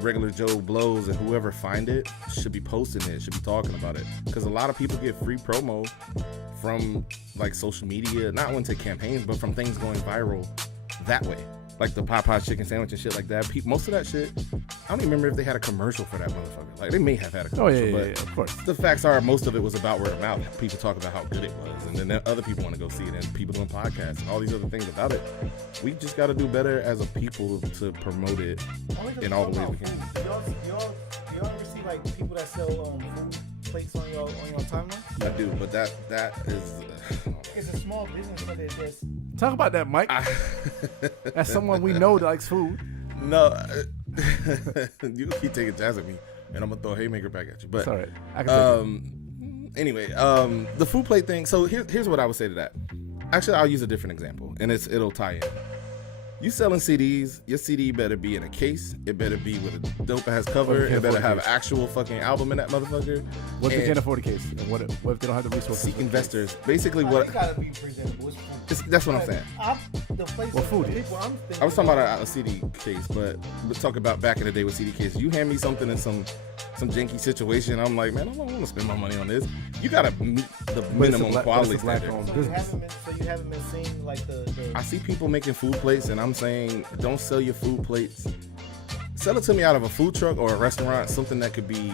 regular Joe Blows and whoever find it should be posting it, should be talking about it. Because a lot of people get free promo from like social media, not only to campaigns, but from things going viral that way. Like the Popeyes chicken sandwich and shit like that. Most of that shit, I don't even remember if they had a commercial for that motherfucker. Like they may have had a commercial, but of course. the facts are most of it was about word of mouth. People talk about how good it was, and then other people want to go see it, and people doing podcasts and all these other things about it. We just got to do better as a people to promote it in all the ways we can. Do y'all ever see like people that sell food plates on your timeline? I do, but that is. It's a small business, but it's just. Talk about that, Mike. That's someone we know that likes food. No, you keep taking jazz at me, and I'm gonna throw a haymaker back at you. But It's all right. I can take it. anyway, the food plate thing. So here's what I would say to that. Actually, I'll use a different example, and it'll tie in. You selling CDs, your CD better be in a case. It better be with a dope ass cover. It better have an actual fucking album in that motherfucker. What if they And can't afford a case? And what if they don't have the resources? seek investors. Basically, what It gotta be presentable. It's food. that's what I'm saying. The place What food the is? people I'm thinking I was talking about a CD case, but we're talking about back in the day with CD cases. You hand me something in some janky situation, I'm like, man, I don't want to spend my money on this. You gotta meet the minimum quality standard. So you haven't been seeing like the I see people making food plates, and I'm saying, don't sell your food plates. Sell it to me out of a food truck or a restaurant, something that could be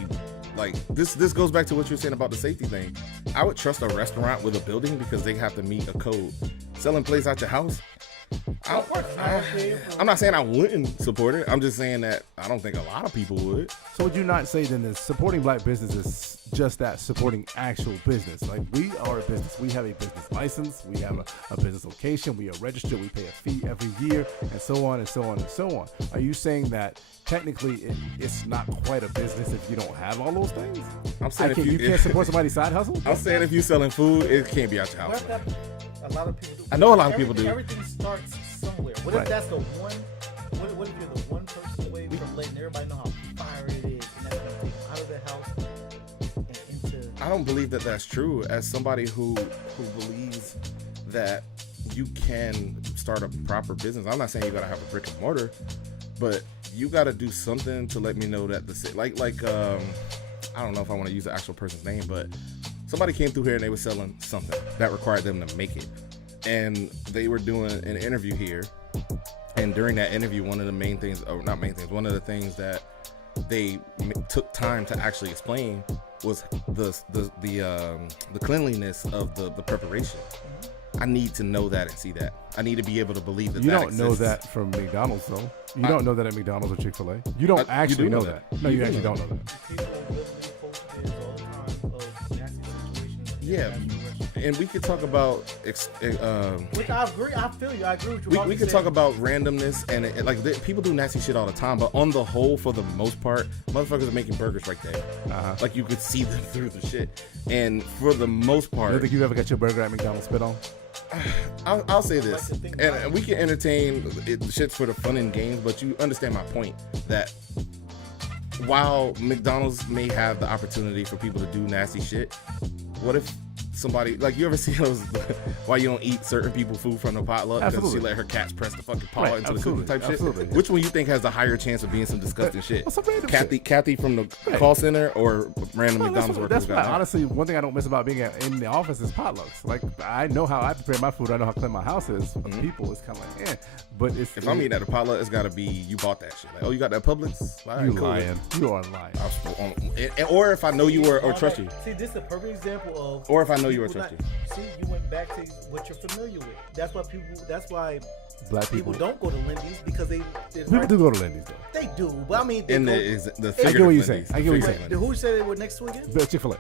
like this. This goes back to what you were saying about the safety thing. I would trust a restaurant with a building because they have to meet a code. Selling plates out your house, I'm not saying I wouldn't support it. I'm just saying that I don't think a lot of people would. So would you not say then that supporting black business is just that, supporting actual business? Like we are a business. We have a business license. We have a business location. We are registered. We pay a fee every year and so on and so on and so on. Are you saying that technically it's not quite a business if you don't have all those things? I'm saying you can't support somebody's side hustle? I'm saying if you selling food, it can't be out your house. Man. A lot of people do. I know a lot of people do. Everything starts somewhere. What Right. if that's the one? What if you're the one person away from letting everybody know how fire it is, and that's gonna take them out of their house and into? I don't believe that that's true. As somebody who believes that you can start a proper business, I'm not saying you gotta have a brick and mortar, but you gotta do something to let me know that I don't know if I want to use the actual person's name, but somebody came through here and they were selling something that required them to make it, and they were doing an interview here. And during that interview, one of the one of the things that they took time to actually explain was the cleanliness of the preparation. I need to know that and see that. I need to be able to believe that. You that don't know exists. that from McDonald's, though. You don't know that at McDonald's or Chick-fil-A. You don't actually do know know that. that. No, you do actually know don't know that. People literally post videos all the time of nasty situations. Yeah, and we could talk about. Which I agree. I feel you. I agree with you. We could talk about randomness and people do nasty shit all the time, but on the whole, for the most part, motherfuckers are making burgers right there. Like you could see them through the shit. And for the most You don't part, think you ever got your burger at McDonald's spit on? I'll say this, and we can entertain shits for the fun and games, but you understand my point that while McDonald's may have the opportunity for people to do nasty shit, what if somebody, like, you ever see those why you don't eat certain people food from the potluck because she Absolutely. let her cats press the fucking paw Right, into the absolutely, cookie type absolutely. shit? Which one you think has the higher chance of being some disgusting shit? Well, some random shit. Kathy from the Right. call center or random Well, McDonald's worker? that's who why, got mad? honestly, one thing I don't miss about being in the office is potlucks. Like, I know how I prepare my food. I know how clean my house is. For people, it's kind of like, But it's, If I'm eating at a potluck, it's got to be you bought that shit. Like, oh, you got that Publix? All right, you cool. lying. You are lying. Or if I know you were or trust you. See, this is a perfect example of. Or if I know you or people trust not- See, you went back to what you're familiar with. That's why people. That's why Black people people. don't go to Lindy's because they. People do go to Lindy's, though. They do, but I mean, they In go, the I get what figurative you're saying. Lindy's. I get what you're Figurative saying. who said they were next to again? But Chick-fil-A.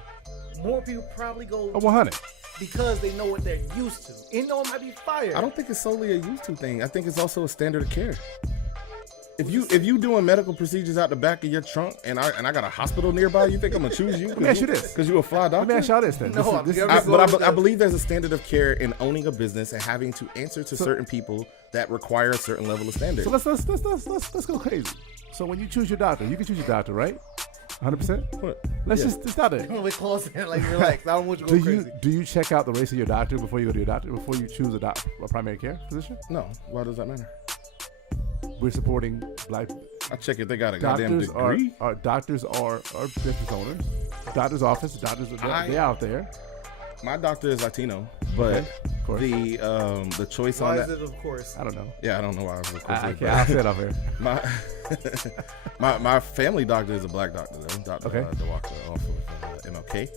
More people probably go 100. because they know what they're used to. You know, it might be fire. I don't think it's solely a YouTube thing. I think it's also a standard of care. If you doing medical procedures out the back of your trunk and I got a hospital nearby, you think I'm gonna choose you? Let me ask you this. Because you a fly doctor. Let me ask y'all this then. No, This is- I'm- I believe there's a standard of care in owning a business and having to answer to certain people that require a certain level of standard. So let's go crazy. So when you choose your doctor, you can choose your doctor, right? 100%. What? Let's Yeah. just start there. We're close and like relax. I don't want you to go crazy. Do you check out the race of your doctor before you go to your doctor, before you choose a primary care physician? No. Why does that matter? We're supporting black I check if they got a goddamn degree. doctors are business owners. Doctor's office, they're out there. My doctor is Latino. But Of course. the choice Why on is that, it of course? I don't know. yeah, I don't know why I was of course I it, can't. I'll say it off here. my family doctor is a black doctor though, Dr. Okay. DeWalker off of MLK.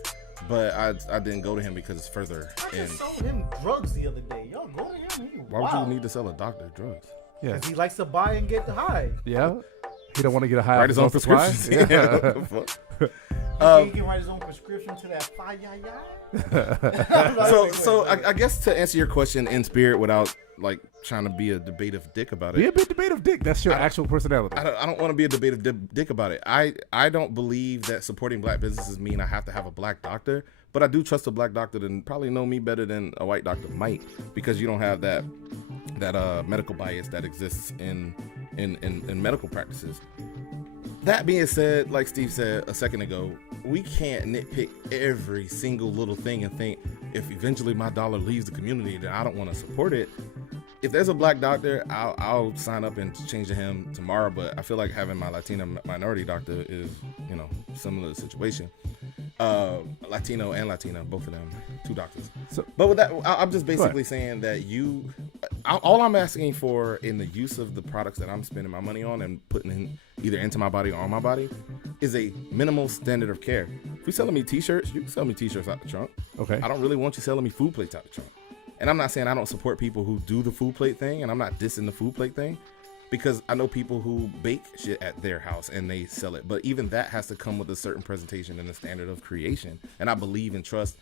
But I didn't go to him because it's further I in. just sold him drugs the other day. Y'all go to him. He Why would you need to sell a doctor drugs? Yeah. Because he likes to buy and get high. Yeah. He don't want to get a high Write his own supply? prescriptions. Yeah. He can write his own prescription to that fire. So I guess to answer your question in spirit without like trying to be a debative dick about Be it. a bit debative dick. That's your actual personality. I don't want to be a debative dick about it. I don't believe that supporting black businesses mean I have to have a black doctor, but I do trust a black doctor to probably know me better than a white doctor might, because you don't have that medical bias that exists in medical practices. That being said, like Steve said a second ago, we can't nitpick every single little thing and think if eventually my dollar leaves the community, then I don't want to support it. If there's a black doctor, I'll sign up and change to him tomorrow. But I feel like having my Latino minority doctor is, similar situation. Latino and Latina, both of them, two doctors. But with that, I'm just basically saying that all I'm asking for in the use of the products that I'm spending my money on and putting in either into my body or on my body is a minimal standard of care. If you're selling me t-shirts, you can sell me t-shirts out the trunk. Okay. I don't really want you selling me food plates out the trunk. And I'm not saying I don't support people who do the food plate thing, and I'm not dissing the food plate thing, because I know people who bake shit at their house and they sell it. But even that has to come with a certain presentation and a standard of creation. And I believe and trust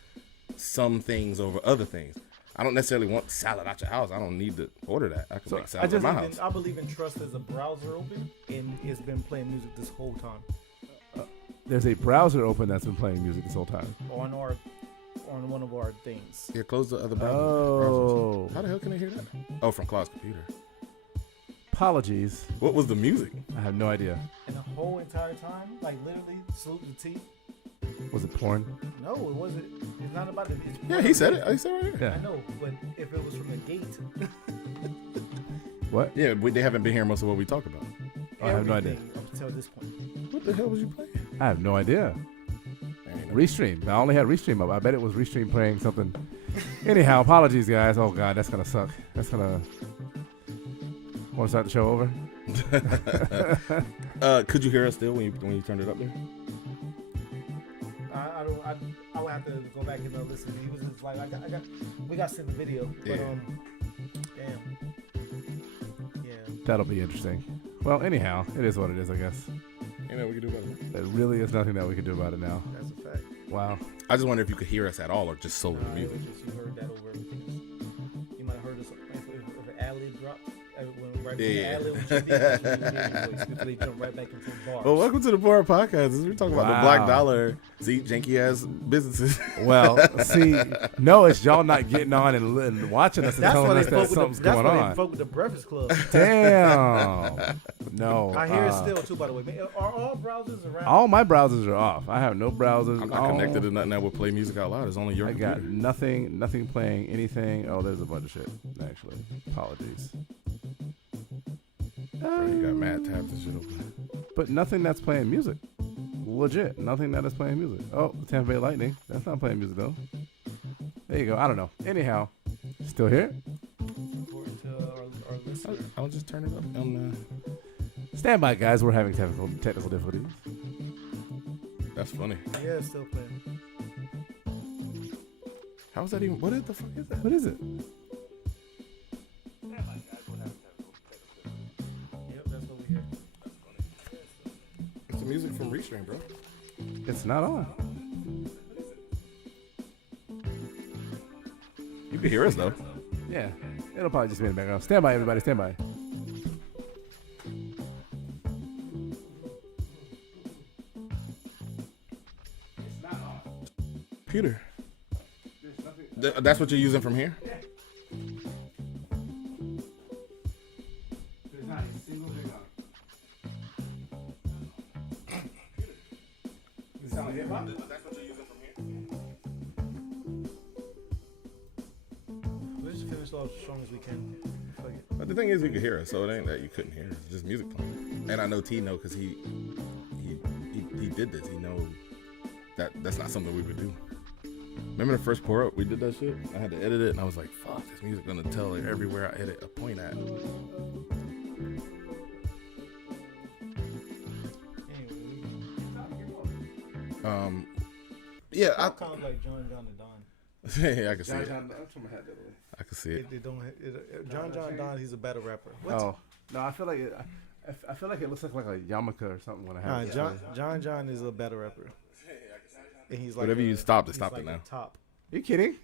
some things over other things. I don't necessarily want salad out your house. I don't need to order that. I can make salad at my house. I believe in trust as a browser open, and it's been playing music this whole time. There's a browser open that's been playing music this whole time. On one of our things. Yeah, close the other browser. Oh. How the hell can I hear that? Oh, from Claude's computer. Apologies. What was the music? I have no idea. And the whole entire time, like literally, salute the T. Was it porn? No, it wasn't. It's not about the. Yeah, he said it. He said it right here. Yeah. I know, but if it was from the gate, What? Yeah, they haven't been hearing most of what we talk about. I have no idea. everything up until this point. What the hell was you playing? I have no idea. Restream. I only had Restream up. I bet it was Restream playing something. Anyhow, apologies, guys. Oh, God, that's going to suck. That's going to... Want to start the show over? Could you hear us still when you turned it up there? I would have to go back and listen. He was just like, we got to see the video. But, Yeah. damn. Yeah. That'll be interesting. Well, anyhow, it is what it is, I guess. Ain't nothing we can do about it. There really is nothing that we can do about it now. That's a fact. Wow. I just wonder if you could hear us at all or just solely the It music. was just, you heard that over everything. You might have heard us if an ad-lib dropped. Right Yeah. They jump right back into the bar. Well, welcome to the Bar Podcast. We're talking about the Wow. black dollar. See, janky ass businesses. Well, see, no, it's y'all not getting on and watching us and That's why telling they us fuck that with something's that's going why they on. fuck with the Breakfast Club. Damn. No. I hear it still too. By the way, man, are all browsers around? All my browsers are off. I have no browsers. I'm not connected to nothing that would play music out loud. It's only your I computer. got nothing playing anything. Oh, there's a bunch of shit, actually. Apologies. Bro, you got mad tabs and shit open. But nothing that's playing music. Legit. Nothing that is playing music. Oh, the Tampa Bay Lightning. That's not playing music, though. There you go. I don't know. Anyhow, still here? According to our listeners. I'll just turn it up on Stand by, guys. We're having technical difficulties. That's funny. Yeah, it's still playing. How is that even? What the fuck is that? What is it? Yep, that's what we hear. It's the music from Restream, bro. It's not on. You can hear us though. Yeah. It'll probably just be in the background. Stand by, everybody. Stand by. Computer. That's what you're using from here? There's not a single thing on. Does it sound like hip-hop? That's what you're using from here? Let's just finish off as strong as we can. Fuck it. But the thing is, you could hear us, so it ain't that you couldn't hear us. It's just music playing. And I know T know because he did this. He know that's not something we would do. Remember the first pour up? We did that shit. I had to edit it, and I was like, "Fuck, this music gonna tell it everywhere I edit a point at." Yeah, I kind of like John and Don. yeah, I can see it. I can see it. John Don, he's a better rapper. What? Oh no, I feel like it looks like a yarmulke or something when I have it. John is a better rapper. And he's like Whatever you stopped it, stop it now. Top. Are you kidding?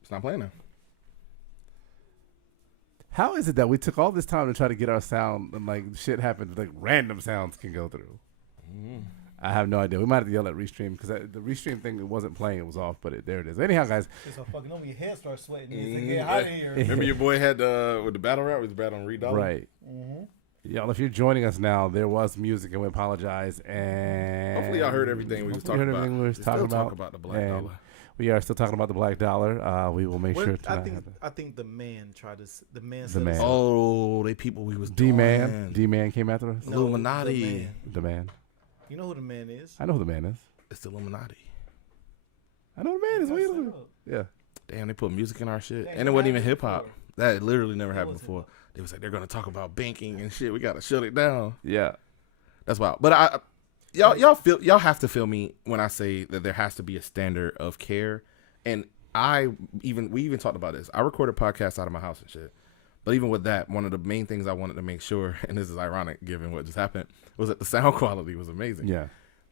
It's not playing now. How is it that we took all this time to try to get our sound and like shit happened, like random sounds can go through? I have no idea. We might have to yell at Restream because the Restream thing it wasn't playing, it was off, but there it is. Anyhow, guys. It's so fucking over your head starts sweating. Get out of here. Remember your boy had with the battle rap? Was battling Reed Dollar? Right. Y'all, if you're joining us now, there was music and we apologize. And hopefully y'all heard everything we was talking about. Talk about the Black Dollar. We are still talking about the Black Dollar. We will make sure to. I think the man tried to. The man. Oh, they people we was D-Man. D-Man came after us. No, Illuminati. The man. You know who the man is? I know who the man is. It's the Illuminati. I know who the man is. Yeah. Damn, they put music in our shit, and it wasn't even hip hop. That literally never happened before. They was like, they're gonna talk about banking and shit. We gotta shut it down. Yeah, that's wild. But y'all have to feel me when I say that there has to be a standard of care. And we even talked about this. I recorded podcasts out of my house and shit. But even with that, one of the main things I wanted to make sure, and this is ironic given what just happened, was that the sound quality was amazing. Yeah.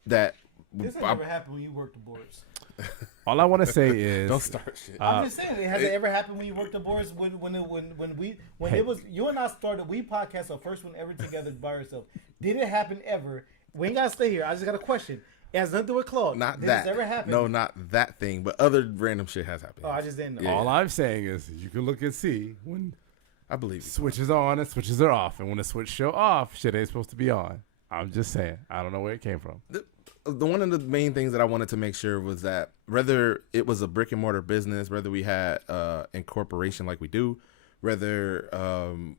This never happened when you worked the boards. All I want to say is don't start shit. I'm just saying, has it ever happened when you worked the boards? When it was you and I started We Podcast, the first one ever together by yourself. Did it happen ever? We ain't gotta stay here. I just got a question. It has nothing to do with Claude. Not Did that. This ever happen? No, not that thing. But other random shit has happened. Oh, I just didn't know. Yeah. All I'm saying is you can look and see when I believe switches are on and switches are off, and when the switch show off, shit ain't supposed to be on. I'm just saying. I don't know where it came from. The one of the main things that I wanted to make sure was that whether it was a brick and mortar business, whether we had incorporation like we do, whether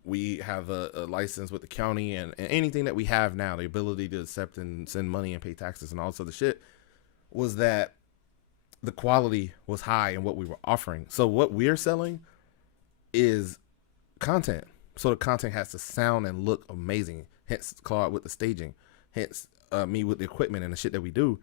we have a license with the county and anything that we have now, the ability to accept and send money and pay taxes and all this other shit, was that the quality was high in what we were offering. So what we're selling is content. So the content has to sound and look amazing. Hence Claude with the staging. Hence me with the equipment and the shit that we do.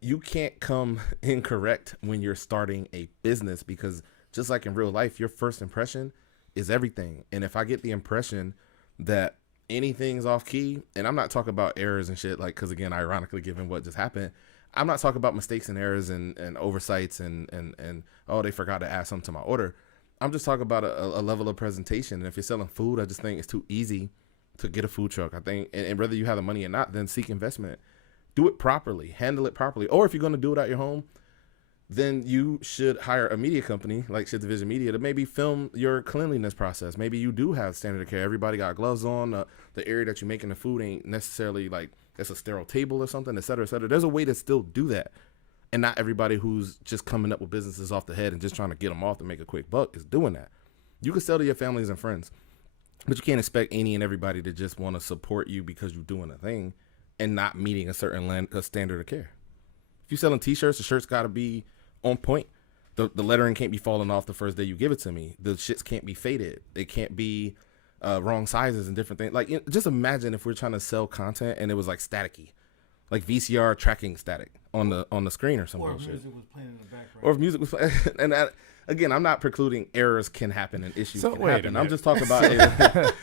You can't come incorrect when you're starting a business, because just like in real life, your first impression is everything. And if I get the impression that anything's off key, and I'm not talking about errors and shit, like, because again, ironically, given what just happened, I'm not talking about mistakes and errors and oversights and oh, they forgot to add something to my order. I'm just talking about a level of presentation. And if you're selling food, I just think it's too easy to get a food truck. I think, and whether you have the money or not, then seek investment. Do it properly, handle it properly. Or if you're going to do it at your home, then you should hire a media company like Shit Division Media to maybe film your cleanliness process. Maybe you do have standard of care. Everybody got gloves on. The area that you're making the food ain't necessarily like it's a sterile table or something, et cetera, et cetera. There's a way to still do that. And not everybody who's just coming up with businesses off the head and just trying to get them off to make a quick buck is doing that. You can sell to your families and friends, but you can't expect any and everybody to just want to support you because you're doing a thing and not meeting a certain standard of care. If you're selling t-shirts, the shirt's got to be on point. The lettering can't be falling off the first day you give it to me. The shits can't be faded. They can't be wrong sizes and different things. Like, you know, just imagine if we're trying to sell content and it was like staticky, like VCR tracking static on the screen or something. Or if music was playing in the background. Or if music was playing. And that, again, I'm not precluding errors can happen and issues can happen. I'm just talking about it.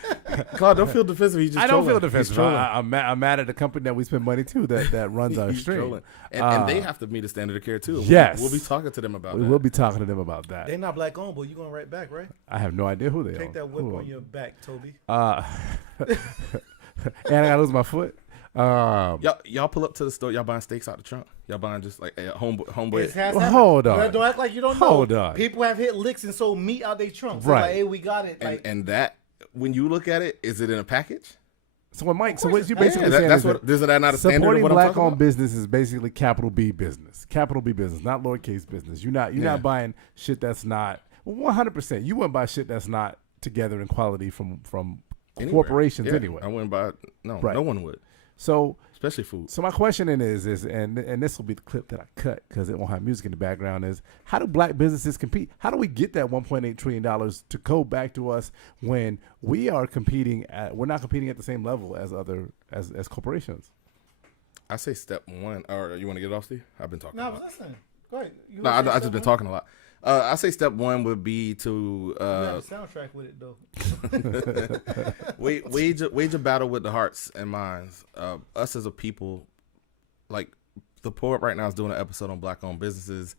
Claude, don't feel defensive. He's just don't feel defensive. I'm mad at the company that we spend money to that runs our stream. And they have to meet a standard of care too. Yes. We'll be talking to them about that. We will be talking to them about that. They're not black owned, but you're going right back, right? I have no idea who they are. Take that whip on your back, Toby. And I got to lose my foot. Y'all pull up to the store. Y'all buying steaks out the trunk. Y'all buying just like homeboy. Well, hold on. Don't act like you don't know. Hold on. People have hit licks and sold meat out their trunks. Right. Like, hey, we got it. Like, And that, when you look at it, is it in a package? So what you basically saying that's is what is that not a standard of supporting what I'm talking black-owned about? business is basically capital B business, not lowercase business. You're not buying shit that's not 100%. You wouldn't buy shit that's not together in quality from Anywhere. corporations Yeah, anyway. I wouldn't buy. No, Right. no one would. So especially food. So my question then is and this will be the clip that I cut because it won't have music in the background, is how do black businesses compete? How do we get that $1.8 trillion to go back to us when we're not competing at the same level as as corporations? I say step one, or you want to get it off, Steve? I've been talking. No, I a was lot. listening. Go ahead. You No, wanna say I just step been one? talking a lot. I say step one would be to You have a soundtrack with it though. wage a battle with the hearts and minds. Us as a people, like the Poet right now is doing an episode on black-owned businesses,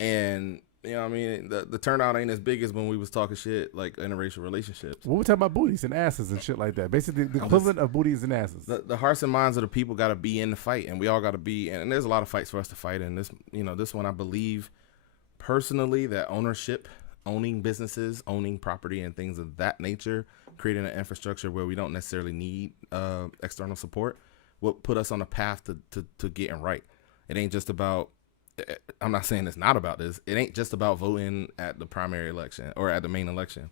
and you know what I mean, the turnout ain't as big as when we was talking shit like interracial relationships. Well, we're talking about booties and asses and shit like that. Basically, the equivalent of booties and asses. The hearts and minds of the people got to be in the fight, and we all got to be. And there's a lot of fights for us to fight. And this one, I believe personally that owning businesses, owning property, and things of that nature, creating an infrastructure where we don't necessarily need external support, will put us on a path to getting right. It ain't just about. I'm not saying it's not about this. It ain't just about voting at the primary election or at the main election.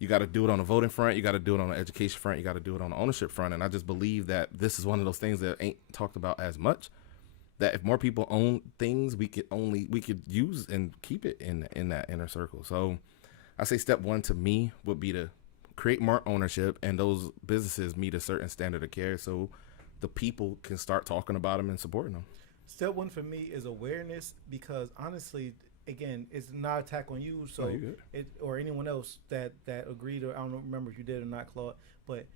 You got to do it on the voting front. You got to do it on the education front. You got to do it on the ownership front. And I just believe that this is one of those things that ain't talked about as much. That if more people own things, we could use and keep it in that inner circle. So I say step one to me would be to create more ownership, and those businesses meet a certain standard of care so the people can start talking about them and supporting them. Step one for me is awareness, because honestly, again, it's not an attack on you, so it or anyone else that agreed, or I don't remember if you did or not, Claude, but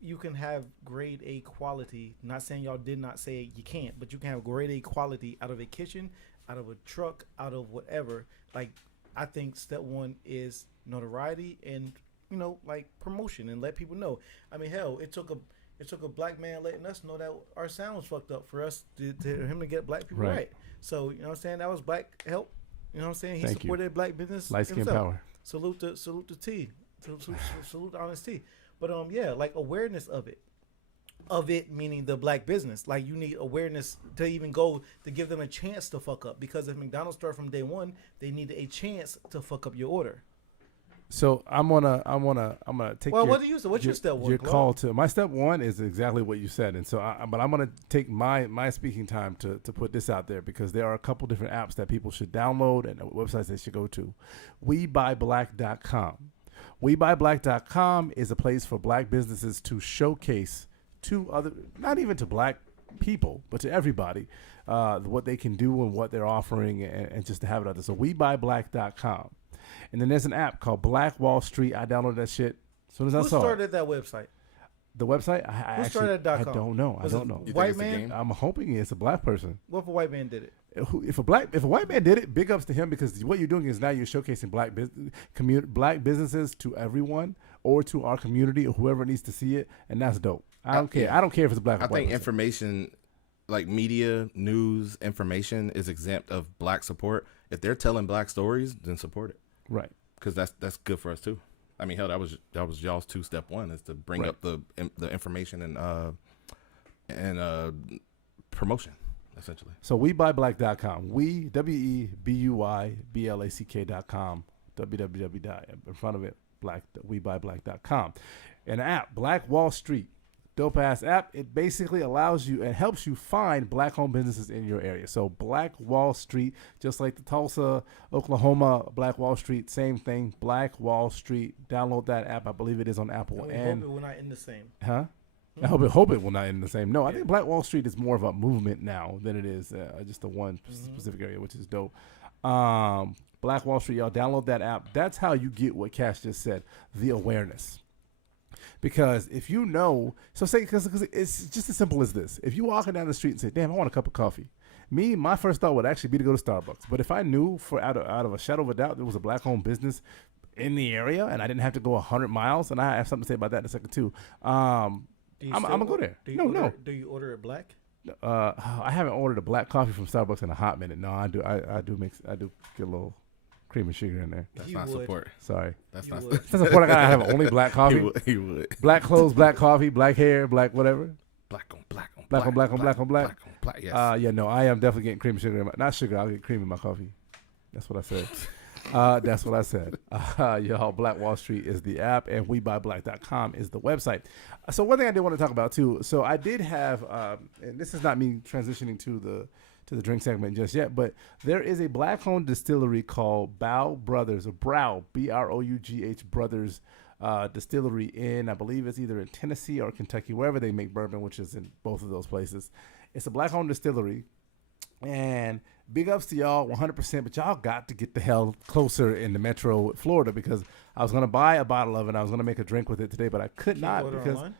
you can have grade A quality. Not saying y'all did not say you can't, but you can have grade A quality out of a kitchen, out of a truck, out of whatever. Like, I think step one is notoriety and, like promotion, and let people know. I mean, hell, it took a black man letting us know that our sound was fucked up for us to him to get black people right. So, you know what I'm saying? That was black help. You know what I'm saying? He supported black business. Light skin power. Salute to T. Salute to Honest T. But like awareness of it meaning the black business. Like, you need awareness to even go to give them a chance to fuck up, because if McDonald's started from day one, they needed a chance to fuck up your order. So I'm gonna take. Well, what do you say? What's your step one? Your call to my step one is exactly what you said, and so but I'm gonna take my speaking time to put this out there, because there are a couple different apps that people should download and websites they should go to. WeBuyBlack.com. WeBuyBlack.com is a place for black businesses to showcase to other, not even to black people, but to everybody, what they can do and what they're offering, and just to have it out there. So WeBuyBlack.com. And then there's an app called Black Wall Street. I downloaded that shit as soon as I saw it. Who started that website? The website? Who started that? I don't know. Was I don't know. White man? I'm hoping it's a black person. What if a white man did it? If a white man did it, big ups to him, because what you're doing is now you're showcasing black businesses to everyone, or to our community, or whoever needs to see it, and that's dope. I don't care. I don't care if it's a black or white. I think person. information, like media, news, information is exempt of black support. If they're telling black stories, then support it. Right. Because that's good for us too. I mean, hell, that was y'all's step one, is to bring up the information and promotion, essentially. So WeBuyBlack.com. WeBuyBlack.com. www. In front of it, WeBuyBlack.com. An app, Black Wall Street. Dope ass app. It basically allows you and helps you find black owned businesses in your area. So Black Wall Street, just like the Tulsa, Oklahoma Black Wall Street, same thing. Black Wall Street. Download that app. I believe it is on Apple. And hope it will not end the same. Huh? I hope it will not end the same. No, I think Black Wall Street is more of a movement now than it is just a one specific area, which is dope. Black Wall Street, y'all download that app. That's how you get what Cash just said, the awareness. Because if you know, because it's just as simple as this. If you walking down the street and say, damn, I want a cup of coffee. My first thought would actually be to go to Starbucks. But if I knew out of a shadow of a doubt there was a black-owned business in the area and I didn't have to go 100 miles, and I have something to say about that in a second too, I'm going to go there. Do you order it black? I haven't ordered a black coffee from Starbucks in a hot minute. No, I do get a little cream and sugar in there. That's not support. Sorry. That's not support. I gotta have only black coffee. He would. Black clothes, black coffee, black hair, black whatever. Black on black. Yes. No, I am definitely getting cream and sugar in my, not sugar, I'll get cream in my coffee. That's what I said. That's what I said. Y'all, Black Wall Street is the app, and WeBuyBlack.com is the website. So one thing I did want to talk about too. So I did have, and this is not me transitioning to the drink segment just yet, but there is a black-owned distillery called Bow Brothers, or Brow, Brough Brothers Distillery in, I believe it's either in Tennessee or Kentucky, wherever they make bourbon, which is in both of those places. It's a black-owned distillery, and big ups to y'all 100%, but y'all got to get the hell closer in the metro Florida, because I was going to buy a bottle of it and I was going to make a drink with it today, but I could not because online?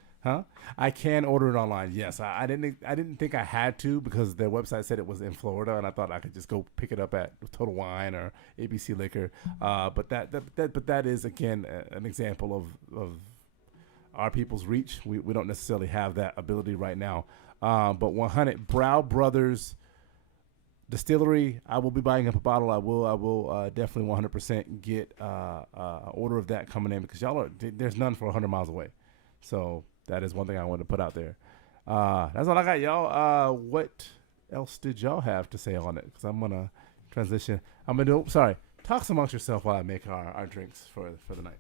I can order it online. Yes, I didn't think I had to, because their website said it was in Florida, and I thought I could just go pick it up at Total Wine or ABC Liquor. But that is again an example of our people's reach. We don't necessarily have that ability right now. But 100 Brow Brothers Distillery, I will be buying up a bottle. I will definitely 100% get an order of that coming in, because there's none for 100 miles away. So that is one thing I wanted to put out there. That's all I got, y'all. What else did y'all have to say on it? Because I'm going to transition. Talk amongst yourself while I make our drinks for the night.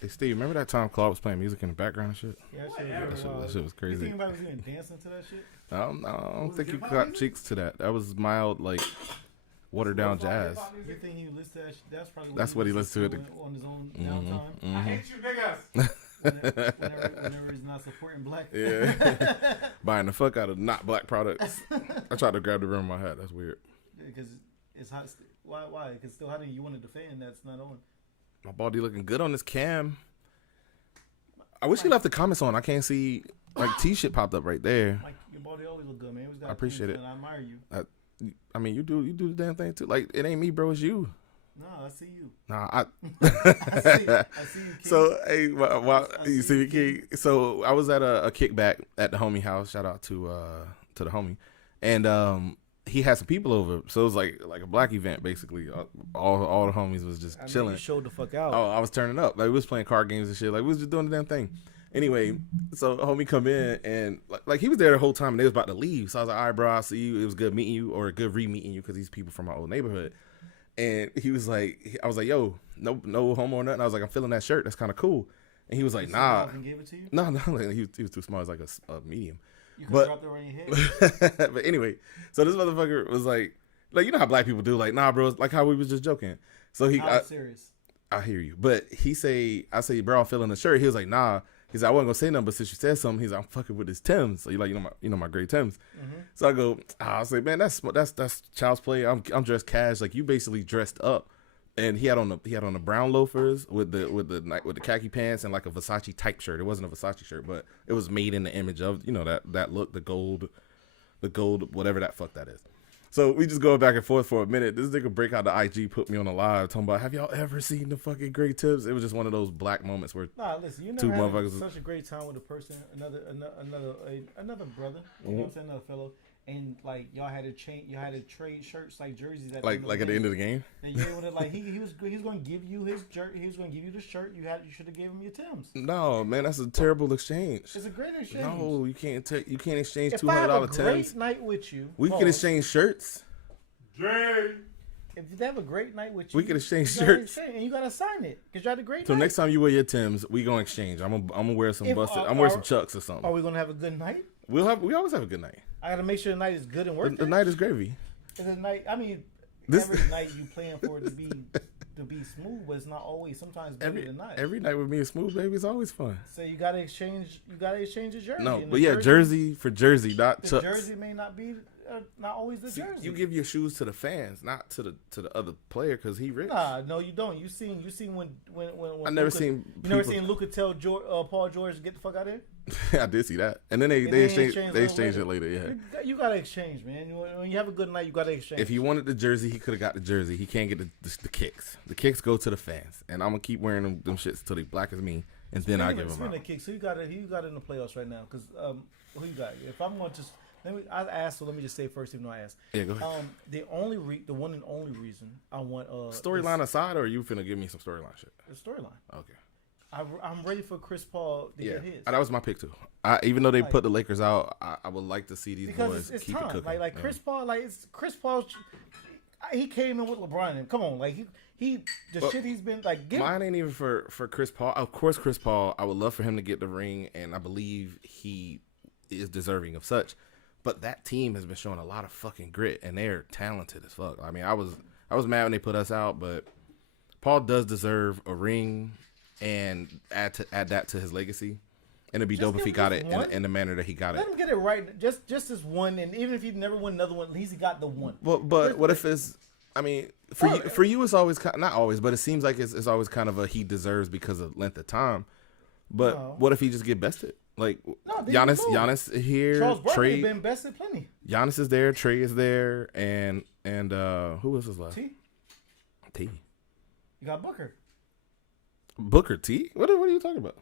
Hey, Steve, remember that time Claude was playing music in the background and shit? Yeah, That shit was You crazy. think anybody was even dancing to that shit? I don't think you got cheeks to that. That was mild, like, watered down jazz. You think he listened to that shit? That's what he listened to on his own downtime? I hate you niggas. Whenever he's not supporting black. Yeah. Buying the fuck out of not black products. I tried to grab the rim of my hat. That's weird. Because it's hot. Why? Because still hot. You want to defend that's not on. My body looking good on this cam. I wish he left the comments on. I can't see. Like, T shit popped up right there. Mike, your body always look good, man. I appreciate it. I admire you. I mean, you do the damn thing too. Like, it ain't me, bro. It's you. No, I see you. Nah, I see you, King. So, hey, you see me, King? So, I was at a kickback at the homie house. Shout out to the homie, and he had some people over, so it was like a black event basically. All the homies was just chilling. You showed the fuck out. Oh, I was turning up. Like, we was playing card games and shit. Like, we was just doing the damn thing. Anyway, so homie come in, and like he was there the whole time, and they was about to leave. So I was like, all right, bro, I'll see you. It was good meeting you, or good re-meeting you, because these people from my old neighborhood. And he was like, I was like, yo, no homo or nothing. I was like, I'm feeling that shirt. That's kind of cool. And he was like, nah. Gave it to you? No, like, he was too small. It was like a medium. You could drop it on your head. But anyway, so this motherfucker was like, you know how black people do, like, nah, bro, like how we was just joking. So I'm serious. I hear you. But I say, bro, I'm feeling the shirt. He was like, nah. He's like, I wasn't gonna say nothing, but since you said something, he's like, I'm fucking with his Timbs. So you know my gray Timbs. Mm-hmm. So I go, I was like, man, that's child's play. I'm dressed cash. Like, you basically dressed up, and he had on the brown loafers with the khaki pants and like a Versace type shirt. It wasn't a Versace shirt, but it was made in the image of, you know, that look, the gold, whatever that fuck that is. So we just going back and forth for a minute. This nigga break out the IG, put me on the live, talking about, have y'all ever seen the fucking gray Tips? It was just one of those black moments where listen, you two never motherfuckers had such a great time with a person, another brother, you know what I'm saying, another fellow, and like y'all had to trade shirts like jerseys at like at the end of the game. And you able to, like he was going to give you his shirt. He was going to give you the shirt. You should have gave him your Timbs. No, man, that's a terrible exchange. It's a great exchange. No, you can't exchange $200 Timbs. If I have a great night with you, we can exchange shirts. If they have a great night with you, we can exchange shirts, and you gotta sign it because you had a great night. So next time you wear your Timbs, we gonna exchange. I'm gonna wear some busted. I'm wearing some Chucks or something. Are we gonna have a good night? We always have a good night. I gotta make sure the night is good and worth it. The night is gravy. The night. I mean, every night you plan for it to be smooth, but it's not always. Sometimes better than not. Every night with me is smooth, baby. It's always fun. So you gotta exchange. You gotta exchange your jersey. No, but yeah, jersey for jersey, not the Chucks. Jersey may not be. Not always the jersey. You give your shoes to the fans, not to the other player, because he rich. Nah, no, you don't. You seen when I never seen. You never seen Luka tell Paul George to get the fuck out of here. I did see that, and then they exchanged it later. Yeah, you gotta exchange, man. When you have a good night, you gotta exchange. If he wanted the jersey, he could have got the jersey. He can't get the kicks. The kicks go to the fans, and I'm gonna keep wearing them shits till they black as me, and then I give them out. The kicks, who you got in the playoffs right now? Because who you got? If I'm going to. I asked, so let me just say first, even though I asked. Yeah, go ahead. The one and only reason I want storyline aside, or are you finna give me some storyline shit? The storyline. Okay. I'm ready for Chris Paul to get his. That was my pick too. Even though they put the Lakers out, I would like to see these boys it's keep time. it cooking. Like Chris Paul, Chris Paul. He came in with LeBron. And come on, like shit he's been like. Mine ain't even for Chris Paul. Of course, Chris Paul. I would love for him to get the ring, and I believe he is deserving of such. But that team has been showing a lot of fucking grit, and they're talented as fuck. I mean, I was mad when they put us out, but Paul does deserve a ring, and add that to his legacy. And it'd be dope if he got it in the manner that he got it. Let him get it right. Just as one, and even if he never won another one, at least he got the one. Well, but what if it's? I mean, for you, it's always not always, but it seems like it's always kind of a he deserves because of length of time. But what if he just get bested? Like Giannis here, Charles Barkley Trey been bested plenty. Giannis is there, Trey is there, and who else is left? T. You got Booker. Booker T. What are you talking about?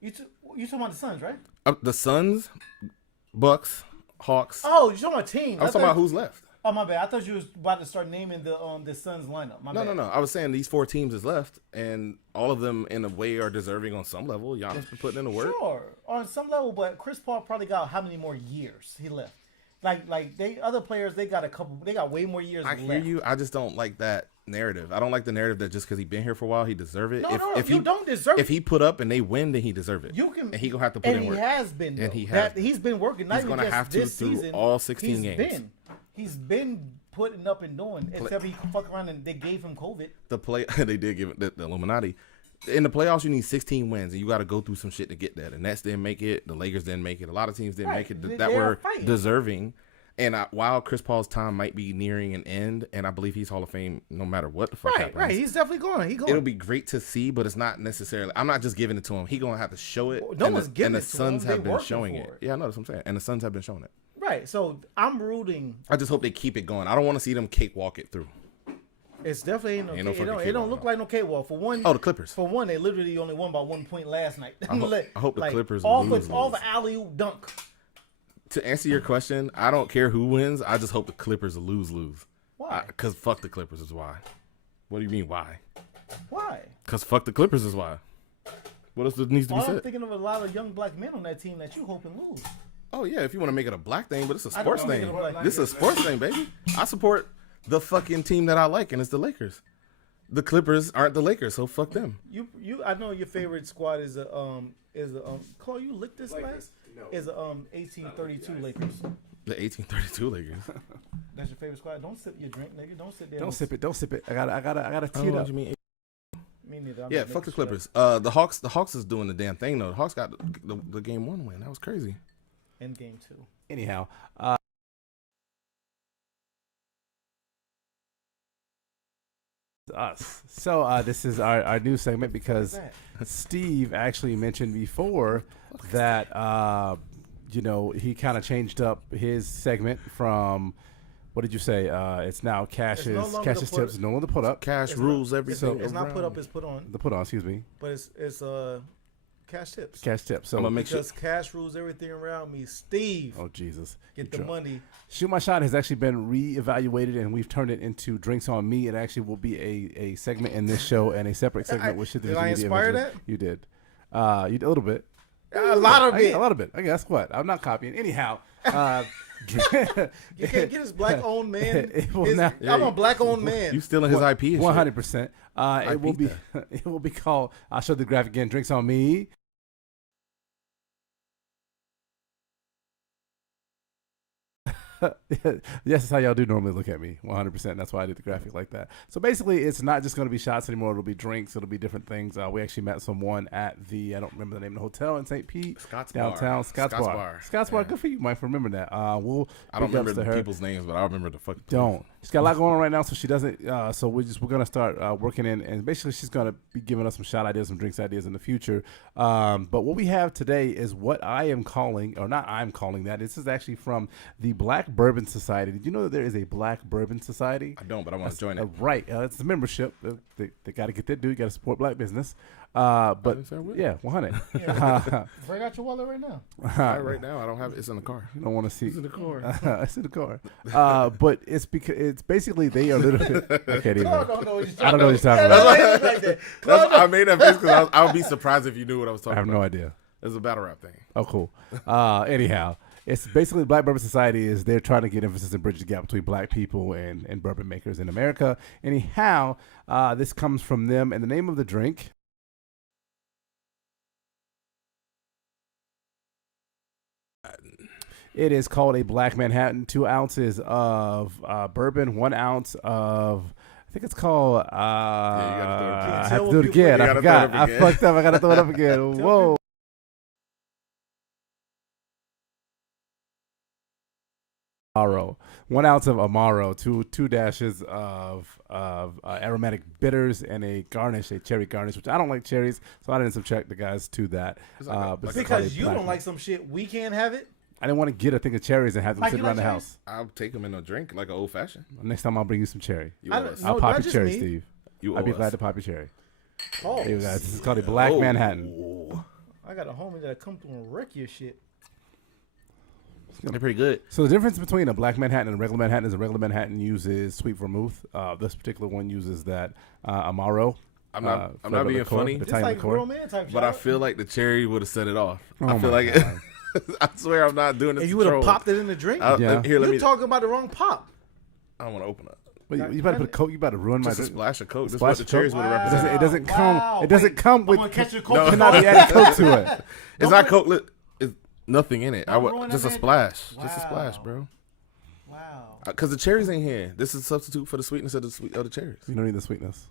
You talking about the Suns, right? The Suns, Bucks, Hawks. Oh, you talking about team? I was talking about who's left. Oh my bad. I thought you was about to start naming the Suns lineup. No. I was saying these 4 teams is left, and all of them in a way are deserving on some level. Giannis been putting in the work. Sure, on some level, but Chris Paul probably got how many more years he left? Like they other players, they got way more years. I hear you. I just don't like that narrative. I don't like the narrative that just because he been here for a while, he deserve it. If you don't deserve it. If he put up and they win, then he deserve it. And he gonna have to put in work. And he has been. And he's been working. Not he's even gonna just have to this through season. all 16 games. He's been putting up and doing. Except he fuck around and they gave him COVID. They did give it the Illuminati. In the playoffs, you need 16 wins, and you got to go through some shit to get that. And Nets didn't make it. The Lakers didn't make it. A lot of teams didn't make it that were deserving. And while Chris Paul's time might be nearing an end, and I believe he's Hall of Fame no matter what the fuck happens. Right, he's definitely going. It'll be great to see, but it's not necessarily. I'm not just giving it to him. He's going to have to show it. No one's giving it to him. And the Suns have been showing it. Yeah, I know that's what I'm saying. And the Suns have been showing it. Right, so I'm rooting. I just hope they keep it going. I don't want to see them cakewalk it through. It's definitely it don't look like no cakewalk. For one, the Clippers. For one, they literally only won by 1 point last night. I hope the Clippers lose. All the alley-oop dunk. To answer your question, I don't care who wins. I just hope the Clippers lose. Why? Because fuck the Clippers is why. What do you mean why? Why? Because fuck the Clippers is why. What else needs to be said? I'm thinking of a lot of young black men on that team that you hope and lose. Oh yeah, if you want to make it a black thing, but it's a sports thing. This is a sports thing, baby. I support the fucking team that I like, and it's the Lakers. The Clippers aren't the Lakers, so fuck them. I know your favorite squad is Cole, you licked this last? No. Is 1832 Lakers. The 1832 Lakers. That's your favorite squad. Don't sip your drink, nigga. Don't sit there. Don't sip it. I gotta tee it up. You mean? Me neither. Yeah, fuck the Clippers. The Hawks is doing the damn thing though. The Hawks got the game 1 win. That was crazy. And game 2. Anyhow, us. So this is our new segment because Steve actually mentioned before that he kind of changed up his segment from what did you say? It's now Cash's tips, no longer put up. Cash rules everything. It's not put up, it's put on. The put on, excuse me. But it's Cash tips. Cash tips. So I'm gonna make sure Cash rules everything around me. Steve. Oh Jesus. Get the money. Shoot My Shot has actually been reevaluated, and we've turned it into Drinks on Me. It actually will be a segment in this show and a separate segment with shit. Did I inspire that? You did. You did a little bit. A lot of it. I guess what? I'm not copying. Anyhow. You can't get this black-owned man. I'm a black-owned man. You stealing his IP? 100%. It will be called. I'll show the graphic again. Drinks on Me. Yes, that's how y'all do normally look at me. 100%. That's why I did the graphic like that. So basically, it's not just going to be shots anymore. It'll be drinks. It'll be different things. We actually met someone at I don't remember the name of the hotel in St. Pete. Downtown. Scotts Bar. Yeah. Good for you, Mike, for remembering that. I don't remember the people's names, but I remember the fucking Don't. She's got a lot going on right now, so she doesn't. So we're going to start working in, and basically she's going to be giving us some shot ideas, some drinks ideas in the future. But what we have today is what I am calling, or not I'm calling that. This is actually from the Black Bourbon Society. Did you know that there is a Black Bourbon Society? I don't, but I want to join it. Right. It's a membership. They got to get that due. You got to support black business. But yeah, 100. Break out your wallet right now. Right now, I don't have it. It's in the car. You don't want to see. It's in the car. It's in the car. But it's because it's basically they are literally. I can't even. I don't know what you're talking about. I made that face because I would be surprised if you knew what I was talking about. I have no idea. It's a battle rap thing. Oh, cool. Anyhow. It's basically Black Bourbon Society is they're trying to get emphasis and bridge the gap between black people and bourbon makers in America. Anyhow, this comes from them, and the name of the drink. It is called a Black Manhattan. 2 ounces of bourbon, 1 ounce of. I think it's called. I have to do it again. I forgot. I fucked up. I gotta throw it up again. Whoa. Amaro, 1 ounce of Amaro, two dashes of aromatic bitters, and a cherry garnish, which I don't like cherries, so I didn't subject the guys to that. Because you don't like some shit, we can't have it. I didn't want to get a thing of cherries and have them sit around the house. I'll take them in a drink like an old fashioned. Next time I'll bring you some cherry. I'll pop your cherry, Steve. I'd be glad to pop your cherry. Oh, Hey guys, this is called a Black Manhattan. I got a homie that'll come through and wreck your shit. They're pretty good. So the difference between a Black Manhattan and a regular Manhattan is a regular Manhattan uses sweet vermouth. This particular one uses that Amaro. I'm not being funny. It's like real man type shit. But I feel like the cherry would have set it off. Oh I feel like I swear I'm not doing this. If you would have popped it in the drink, you're talking about the wrong pop. I don't want to open it. But you about to put a Coke. You about to ruin my Just a drink. splash of Coke. This is Splash what the of cherries Coke? would have represented. It doesn't come. Wow. It doesn't come with. I'm gonna catch your Coke. No, cannot be adding Coke to it. It's not Coke. It's nothing in it. ruin Just a that splash. Wow. Just a splash, bro. Wow. Because the cherries ain't here. This is a substitute for the sweetness of the cherries. You don't need the sweetness.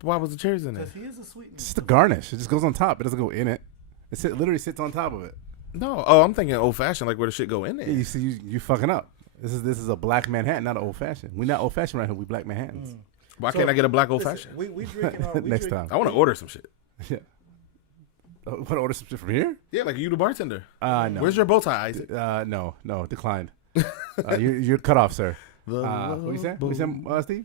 Why was the cherries in there? Because he is a sweetness. It's just a garnish. It just goes on top. It doesn't go in it. It literally sits on top of it. No. Oh, I'm thinking old fashioned, like where the shit go in there. Yeah, you see, you fucking up. This is a Black Manhattan, not an old fashioned. We're not old fashioned right here. We Black Manhattans. Why can't I get a black old fashioned? We drinking our Next time. I want to order some shit. Yeah. Want to order some shit from here? Yeah, like you the bartender. No. Where's your bow tie, Isaac? No, declined. You're cut off, sir. What you saying? What you saying, Steve?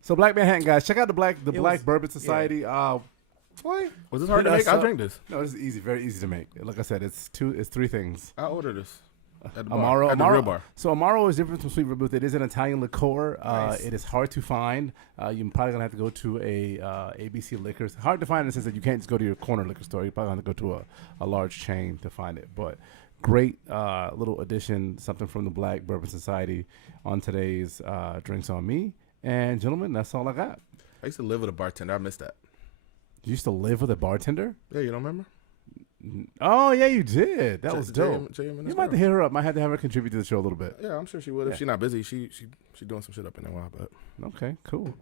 So Black Manhattan, guys, check out the Black Bourbon Society. What? Was this hard to make? I'll drink this. No, this is easy, very easy to make. Like I said, it's 3 things. I'll order this. At the Amaro, at the real bar. So Amaro is different from sweet vermouth. It is an Italian liqueur. Nice. It is hard to find. You're probably gonna have to go to a ABC Liquors. Hard to find in the sense that you can't just go to your corner liquor store. You're probably gonna have to go to a large chain to find it. But great little addition, something from the Black Bourbon Society on today's Drinks on Me. And gentlemen, that's all I got. I used to live with a bartender. I missed that. You used to live with a bartender? Yeah, you don't remember? Oh yeah, you did. That was dope. JM You might have to hit her up. Might have to have her contribute to the show a little bit. Yeah, I'm sure she would. If she's not busy, she doing some shit up in there while. But Okay, cool.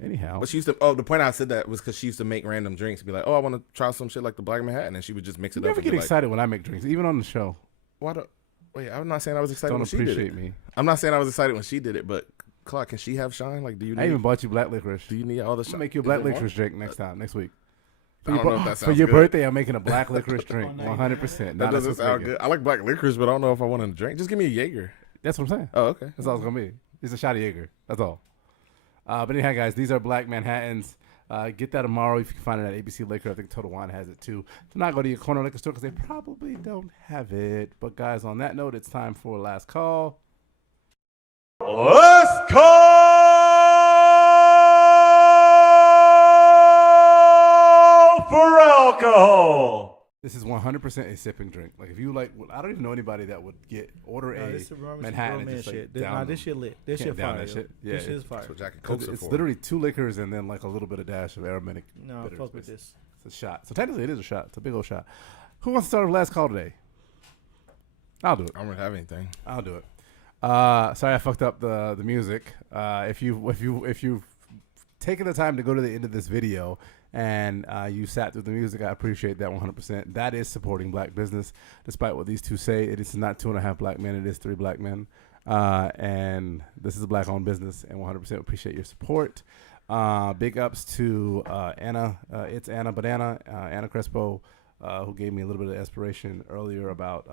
Anyhow, she used to. Oh, the point I said that was because she used to make random drinks. Be like, oh, I want to try some shit like the Black Manhattan, and she would just mix it you up. never and get be like, excited when I make drinks, even on the show. Why do? Wait, I'm not saying I was excited Don't when she did appreciate it. me. I'm not saying I was excited when she did it, but Clark, can she have shine? Like, do you? I Need, even bought you black licorice. do you need all the I'm shine? gonna make you a black licorice drink next week. I don't know if that For sounds your good. birthday, I'm making a black licorice drink, 100%. That doesn't sound good. I like black licorice, but I don't know if I want to drink. Just give me a Jaeger. That's what I'm saying. Oh, okay. That's all it's gonna be. It's a shot of Jaeger. That's all. But anyhow, guys, these are Black Manhattans. Get that tomorrow if you can find it at ABC Liquor. I think Total Wine has it too. Do not go to your corner liquor store because they probably don't have it. But guys, on that note, it's time for last call. Let's call for alcohol. This is 100% a sipping drink. Like if you like, I don't even know anybody that would order a This is Manhattan and man just like shit. down This shit lit. This Can't shit down fire. that shit. Yeah, This shit is fire. That's what Jack and Cokes are It's for. literally 2 liquors and then like a little bit of dash of aromatic. No, bitters. fuck with this. It's a shot. So technically, it is a shot. It's a big old shot. Who wants to start with last call today? I'll do it. I don't have anything. I'll do it. Sorry, I fucked up the music. If you've taken the time to go to the end of this video and you sat through the music, I appreciate that 100%. That is supporting black business, despite what these two say. It is not 2.5 black men. It is 3 black men. And this is a black-owned business, and 100% appreciate your support. Big ups to Anna. It's Anna Banana, Anna Crespo, who gave me a little bit of inspiration earlier about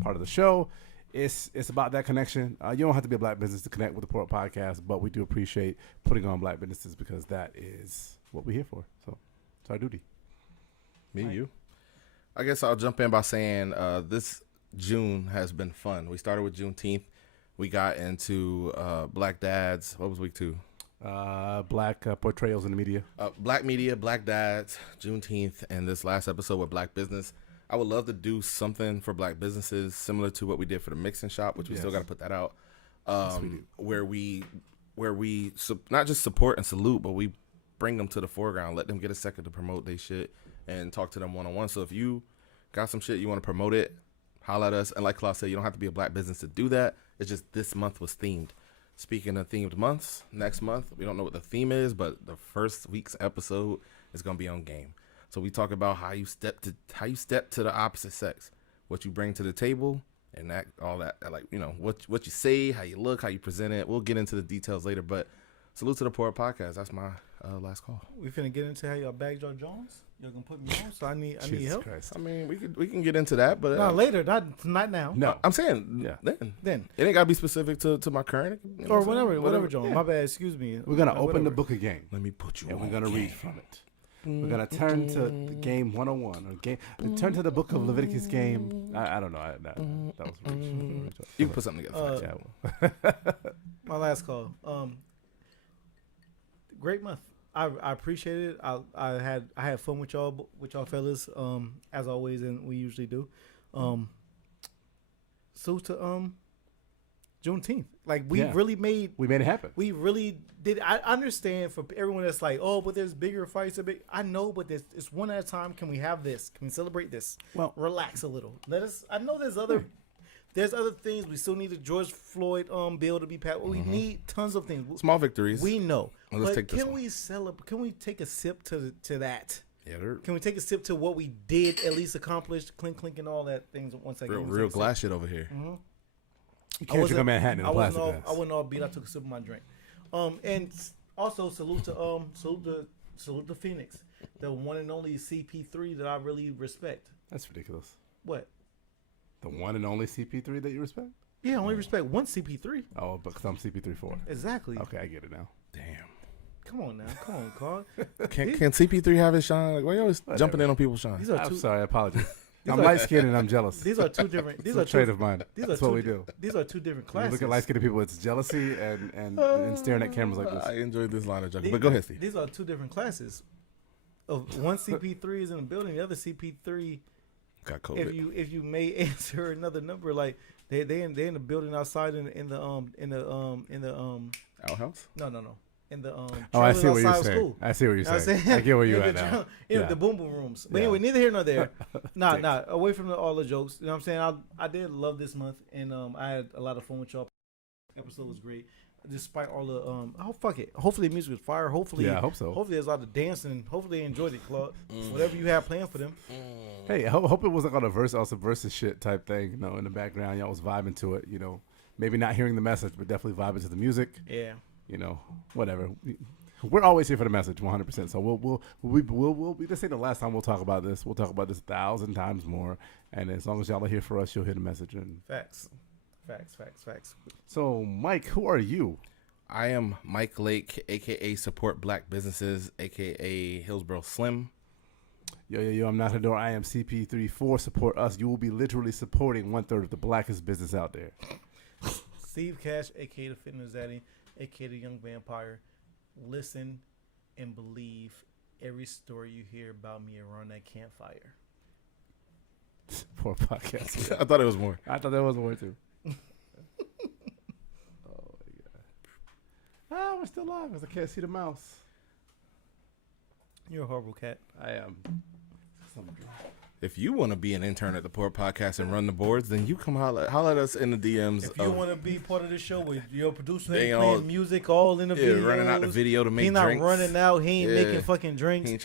part of the show. It's about that connection. You don't have to be a black business to connect with the Port Podcast, but we do appreciate putting on black businesses because that is what we're here for. So it's our duty. You. I guess I'll jump in by saying this June has been fun. We started with Juneteenth. We got into Black Dads. What was week 2? Black portrayals in the media. Black media, Black Dads, Juneteenth, and this last episode with Black Business. I would love to do something for black businesses similar to what we did for the mixing shop, which we still got to put that out. Where we not just support and salute, but we bring them to the foreground, let them get a second to promote their shit and talk to them one-on-one. So if you got some shit you want to promote it, holla at us. And like Claude said, you don't have to be a black business to do that. It's just this month was themed. Speaking of themed months, next month we don't know what the theme is, but the first week's episode is gonna be on game. So we talk about how you step to the opposite sex, what you bring to the table, and that all that, like, you know, what you say, how you look, how you present it. We'll get into the details later, but salute to the Poor Podcast. That's my last call. We finna get into how y'all bagged y'all Jones. Y'all gonna put me on, so I need help. Christ. I mean, we can get into that, but Not later, not now. No. I'm saying Yeah. Then it ain't gotta be specific to my current, you know or what I'm saying? whatever, Jones. My bad. Excuse me. We're gonna open Whatever. the book of game, Let me put you and on. we're gonna game. read from it. We're gonna turn to the game 101 or game. Turn to the book of Leviticus game. I don't know. That was reach. You can put something together. Yeah. My last call. Great month. I appreciate it. I had fun with y'all fellas, as always, and we usually do. So to Juneteenth, like we Yeah. really made We made it happen. we really did. I understand for everyone that's like, oh, but there's bigger fights. I know, but it's one at a time. Can we have this? Can we celebrate this? Well- relax a little. Let us. I know there's other things. We still need the George Floyd bill to be passed. We need tons of things. Small victories. We know. Well, let's But take this can one. we celebrate? Can we take a sip to that? Yeah, they're Can we take a sip to what we did at least accomplish? Clink, and all that things. Once again, real glass shit over here. You can't drink a Manhattan in a plastic I glass. wasn't all beat. I took a sip of my drink. And also salute to Phoenix, the one and only CP3 that I really respect. That's ridiculous. What? The one and only CP3 that you respect? Yeah, I only respect one CP3. Oh, because I'm CP3-4. Exactly. Okay, I get it now. Damn. Come on now. Come on, Carl. Can CP3 have his shine? Like, why you always jumping in on people's shine? These are I'm two. sorry, I apologize. I'm are- light skinned and I'm jealous. These are two different. It's These a are trait two. of mine. These are That's two, what we do. These are two different When you classes. look at light skinned people, it's jealousy and staring at cameras like I this. enjoyed this line of joking, but go ahead, Steve. These are two different classes. Of one CP3 is in the building, the other CP3. Got COVID. If you may answer another number, like they in the building outside in the Outhouse? no in the Oh, I see what outside you're of saying. school. I see what you're You know what I'm saying. I get where you're In at the now. drum- Yeah. the boom boom rooms. But Yeah. anyway, neither here nor there. Nah, Thanks. away from all the jokes. You know what I'm saying? I did love this month, and I had a lot of fun with y'all. Episode was great, despite all the oh fuck it. Hopefully the music was fire. Hopefully, Yeah, I hope so. Hopefully there's a lot of dancing. Hopefully they enjoyed it, Claude. Whatever you have planned for them. Hey, I hope it wasn't on a versus shit type thing. You know, in the background, y'all was vibing to it. You know, maybe not hearing the message, but definitely vibing to the music. Yeah. You know, whatever. We're always here for the message, 100%. So we'll this ain't the last time we'll talk about this. We'll talk about this 1,000 times more. And as long as y'all are here for us, you'll hear the message. And Facts. so, Mike, who are you? I am Mike Lake, a.k.a. Support Black Businesses, a.k.a. Hillsboro Slim. Yo, I'm not Hador. I am CP34. Support us. You will be literally supporting 1/3 of the blackest business out there. Steve Cash, aka the Fitness Daddy, aka the Young Vampire. Listen and believe every story you hear about me around that campfire. Poor podcast. I thought it was more. I thought that was a word too. Oh my god. Ah, we're still live because I can't see the mouse. You're a horrible cat. I am. If you want to be an intern at the Poor Podcast and run the boards, then you come holler at us in the DMs. If you want to be part of the show with your producer They playing all- music all in the yeah, video, running out the video to make he not drinks. running out. He ain't Yeah. making fucking drinks. He ain't